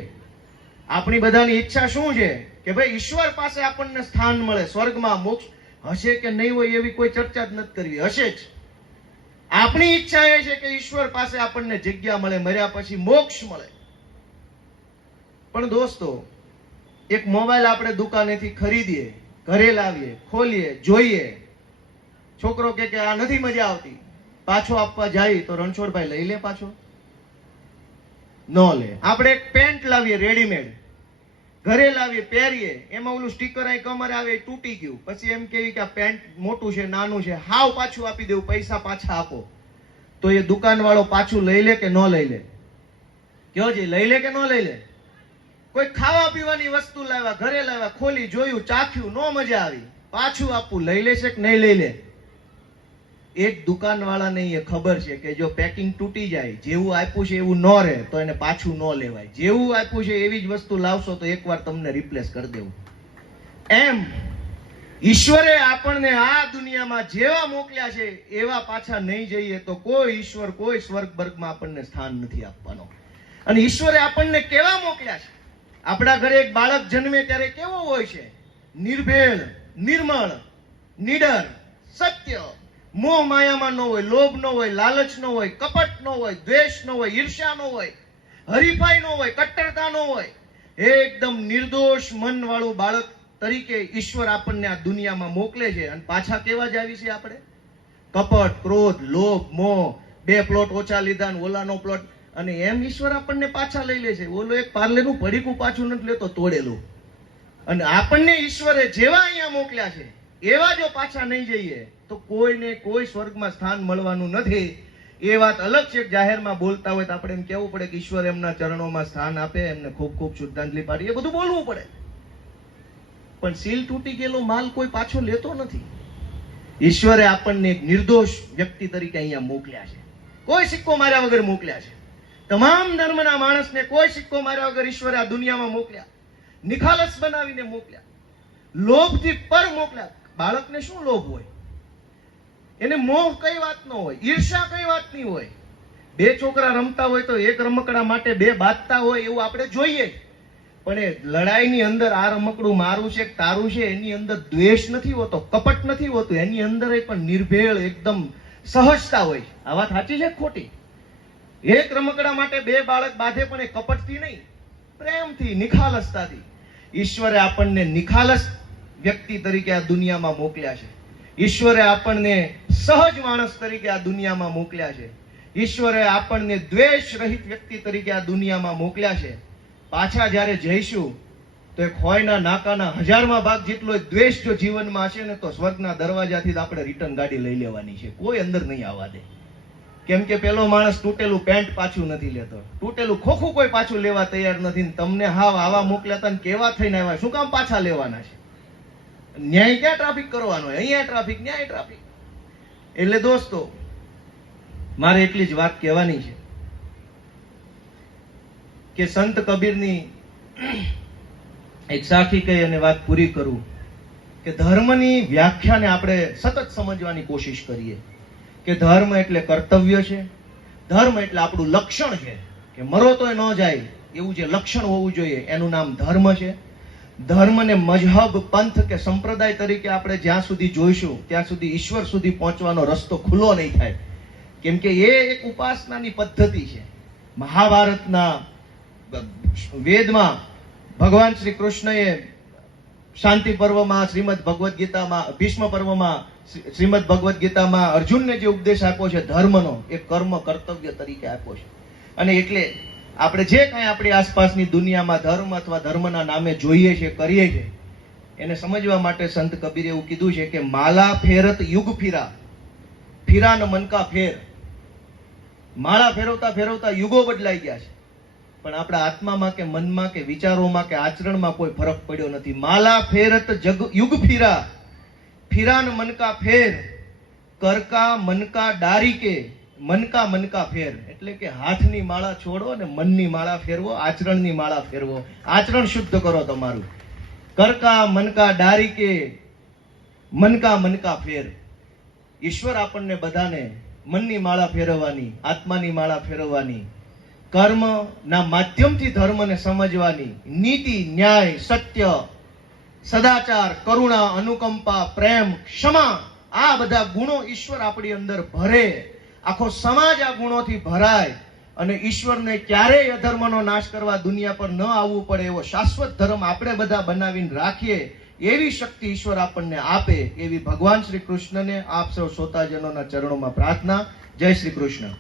આપણી બધાની ઈચ્છા શું છે કે ભાઈ ઈશ્વર પાસે આપણને સ્થાન મળે, સ્વર્ગમાં મોક્ષ હશે કે નહીં હોય એવી કોઈ ચર્ચા જ નથી કરવી, હશે જ. આપણી ઈચ્છા એ છે કે ઈશ્વર પાસે આપણને જગ્યા મળે, મર્યા પછી મોક્ષ મળે. પણ દોસ્તો, એક મોબાઈલ આપણે દુકાનેથી ખરીદીએ, ઘરે લાવીએ, ખોલીએ, જોઈએ, છોકરો કે આ નથી મજા આવતી, પાછો આપવા જાય તો રણછોડભાઈ લઈ લે પાછો? ન લે. આપણે એક પેન્ટ લાવીએ રેડીમેડ, ઘરે લાવીએ, પહેરીએ, એમાં ઓલું સ્ટીકર અહીં કમરે આવે, તૂટી ગયું, પછી એમ કેવી કે આ પેન્ટ મોટું છે, નાનું છે, હાવ પાછું આપી દેવું, પૈસા પાછા આપો. તો એ દુકાનવાળો પાછું લઈ લે કે ન લઈ લે? કયો છે, લઈ લે કે ન લઈ લે? કોઈ ખાવા પીવાની વસ્તુ લાવ્યા, ઘરે લાવ્યા, ખોલી, જોયું, ચાખ્યું, નો મજા આવી, પાછું આપવું, લઈ લેશે કે નહીં લઈ લે? એક દુકાનવાળાને એ ખબર છે કે જો પેકિંગ તૂટી જાય, જેવું આપ્યું છે એવું ન રહે તો એને પાછું ન લેવાય. જેવું આપ્યું છે એવી જ વસ્તુ લાવશો તો એકવાર તમને રિપ્લેસ કરી દેવું. એમ ઈશ્વરે આપણને આ દુનિયામાં જેવા મોકલ્યા છે એવા પાછા નહીં જઈએ તો કોઈ ઈશ્વર, કોઈ સ્વર્ગ વર્ગમાં આપણને સ્થાન નથી આપવાનો. અને ઈશ્વરે આપણને કેવા મોકલ્યા છે? આપણા ઘરે એક બાળક જન્મે ત્યારે કેવો હોય છે? નિર્ભેળ, નિર્મળ, નિડર, સત્ય, મોહ માયામાં ન હોય, લોભ ન હોય, લાલચ ન હોય, કપટ ન હોય, દ્વેષ ન હોય, ઈર્ષ્યા ન હોય, હરીફાઈ ન હોય, કટ્ટરતા ન હોય, એકદમ નિર્દોષ મન વાળું બાળક તરીકે ઈશ્વર આપણને આ દુનિયામાં મોકલે છે. અને પાછા કેવા જ આવી છે આપણે? કપટ, ક્રોધ, લોભ, મોહ, 2 પ્લોટ ઓછા લીધા ને ઓલાનો પ્લોટ, અને એમ ઈશ્વર આપણને પાછા લઈ લે છે. ઓલો એક પાર્લેનું પડીકું પાછું નથી લેતો, તોડેલું. અને આપણને ઈશ્વરે જેવા અહીંયા મોકલ્યા છે એવા જો પાછા નહીં જઈએ તો કોઈને કોઈ સ્વર્ગમાં સ્થાન મળવાનું નથી. એ વાત અલગ છે. જાહેરમાં બોલતા હોય તો આપણે એમ કહેવું પડે કે ઈશ્વર એમના ચરણોમાં સ્થાન આપે, એમને ખૂબ ખૂબ શ્રદ્ધાંજલિ પાડી, એ બધું બોલવું પડે. પણ સીલ તૂટી ગયેલો માલ કોઈ પાછો લેતો નથી. ઈશ્વરે આપણને એક નિર્દોષ વ્યક્તિ તરીકે અહીંયા મોકલ્યા છે. કોઈ સિક્કો માર્યા વગર મોકલ્યા છે. તમામ ધર્મના માણસને કોઈ સિક્કો માર્યા વગર ઈશ્વરે આ દુનિયામાં મોકલ્યા, નિખાલસ બનાવીને મોકલ્યા, લોભથી પર મોકલ્યા. બાળકને શું લોભ હોય? એને મોહ કઈ વાતનો હોય? ઈર્ષા કઈ વાતની હોય? 2 છોકરા રમતા હોય તો એક રમકડા માટે 2 બાંધતા હોય એવું આપણે જોઈએ. પણ એ લડાઈની અંદર આ રમકડું મારું છે કે તારું છે એની અંદર દ્વેષ નથી હોતો, કપટ નથી હોતું, એની અંદર પણ નિર્ભેળ એકદમ સહજતા હોય. આ વાત સાચી છે ખોટી? એક રમકડા માટે 2 બાળક બાંધે પણ એ કપટથી નહીં, પ્રેમથી, નિખાલસતાથી. ઈશ્વરે આપણને નિખાલસ વ્યક્તિ તરીકે આ દુનિયામાં મોકલ્યા છે. ઈશ્વરે આપણને સહજ માણસ તરીકે આ દુનિયામાં મોકલ્યા છે. ઈશ્વરે આપણને દ્વેષ રહિત વ્યક્તિ તરીકે આ દુનિયામાં મોકલ્યા છે. પાછા જ્યારે જઈશું તો એક હોયના નાકાના 1000માં ભાગ જેટલો દ્વેષ જો જીવનમાં હશે ને તો સ્વર્ગના દરવાજાથી આપણે રિટર્ન ગાડી લઈ લેવાની છે. કોઈ અંદર નહીં આવવા દે. કેમ કે પેલો માણસ તૂટેલું પેન્ટ પાછું નથી લેતો, તૂટેલું ખોખું કોઈ પાછું લેવા તૈયાર નથી. તમને હાવ આવા મોકલ્યા હતા ને કેવા થઈને આવ્યા, શું કામ પાછા લેવાના છે? ન્યાય ક્યાં ટ્રાફિક કરવાનો? અહીંયા ટ્રાફિક, ન્યાય ટ્રાફિક. એટલે દોસ્તો, મારે એટલી જ વાત કહેવાની છે કે સંત કબીરની એક સાખી કહી અને વાત પૂરી કરું કે ધર્મની વ્યાખ્યાને આપણે સતત સમજવાની કોશિશ કરીએ કે ધર્મ એટલે કર્તવ્ય છે, ધર્મ એટલે આપણું લક્ષણ છે કે મરો તોય ન જાય એવું જે લક્ષણ હોવું જોઈએ એનું નામ ધર્મ છે. ધર્મને મજહબ, પંથ કે સંપ્રદાય તરીકે આપણે જ્યાં સુધી જોઈશું ત્યાં સુધી ઈશ્વર સુધી પહોંચવાનો રસ્તો ખુલ્લો નહીં થાય. કેમ કે એ એક ઉપાસનાની પદ્ધતિ છે. મહાભારતના વેદમાં ભગવાન શ્રી કૃષ્ણએ શાંતિ પર્વમાં, શ્રીમદ ભગવદ્ ગીતામાં, ભીષ્મ પર્વમાં, શ્રીમદ ભગવદ્ ગીતામાં અર્જુનને જે ઉપદેશ આપ્યો છે ધર્મનો, એ કર્મ કર્તવ્ય તરીકે આપ્યો છે. અને એટલે આપણે જે કાંઈ આપણી આસપાસની દુનિયામાં ધર્મ અથવા ધર્મના નામે જોઈએ છે, કરીએ છીએ, એને સમજવા માટે સંત કબીરે એવું કીધું છે કે માલા ફેરત યુગ ફીરા, ફીરા ન મન કા ફેર. માળા ફેરવતા ફેરવતા યુગો બદલાઈ ગયા છે. પણ આપણા આત્મામાં કે મનમાં કે વિચારોમાં કે આચરણમાં કોઈ ફરક પડ્યો નથી. માલા ફેરત જગ યુગ ફીરા, ફીરાન મન કા ફેર, કરકા મન કા ડારી કે, મન કા ફેર. એટલે કે હાથની માળા છોડો અને મનની માળા ફેરવો, આચરણની માળા ફેરવો. આચરણ શુદ્ધ કરો તમારું. કરકા મન કા ડારી કે, મન કા ફેર. ઈશ્વર આપણને બધાને મનની માળા ફેરવવાની, આત્માની માળા ફેરવવાની, કર્મના માધ્યમથી ધર્મને સમજવાની, નીતિ, ન્યાય, સત્ય, સદાચાર, કરુણા, અનુકંપા, પ્રેમ, ક્ષમા, આ બધા ગુણો ઈશ્વર આપણી અંદર ભરે, આખો સમાજ આ ગુણોથી ભરાય અને ઈશ્વરને ક્યારેય અધર્મનો નાશ કરવા દુનિયા પર ન આવવું પડે એવો શાશ્વત ધર્મ આપણે બધા બનાવીને રાખીએ, એવી શક્તિ ઈશ્વર આપણને આપે, એવી ભગવાન શ્રી કૃષ્ણને આપ સૌ શ્રોતાજનોના ચરણોમાં પ્રાર્થના. જય શ્રી કૃષ્ણ.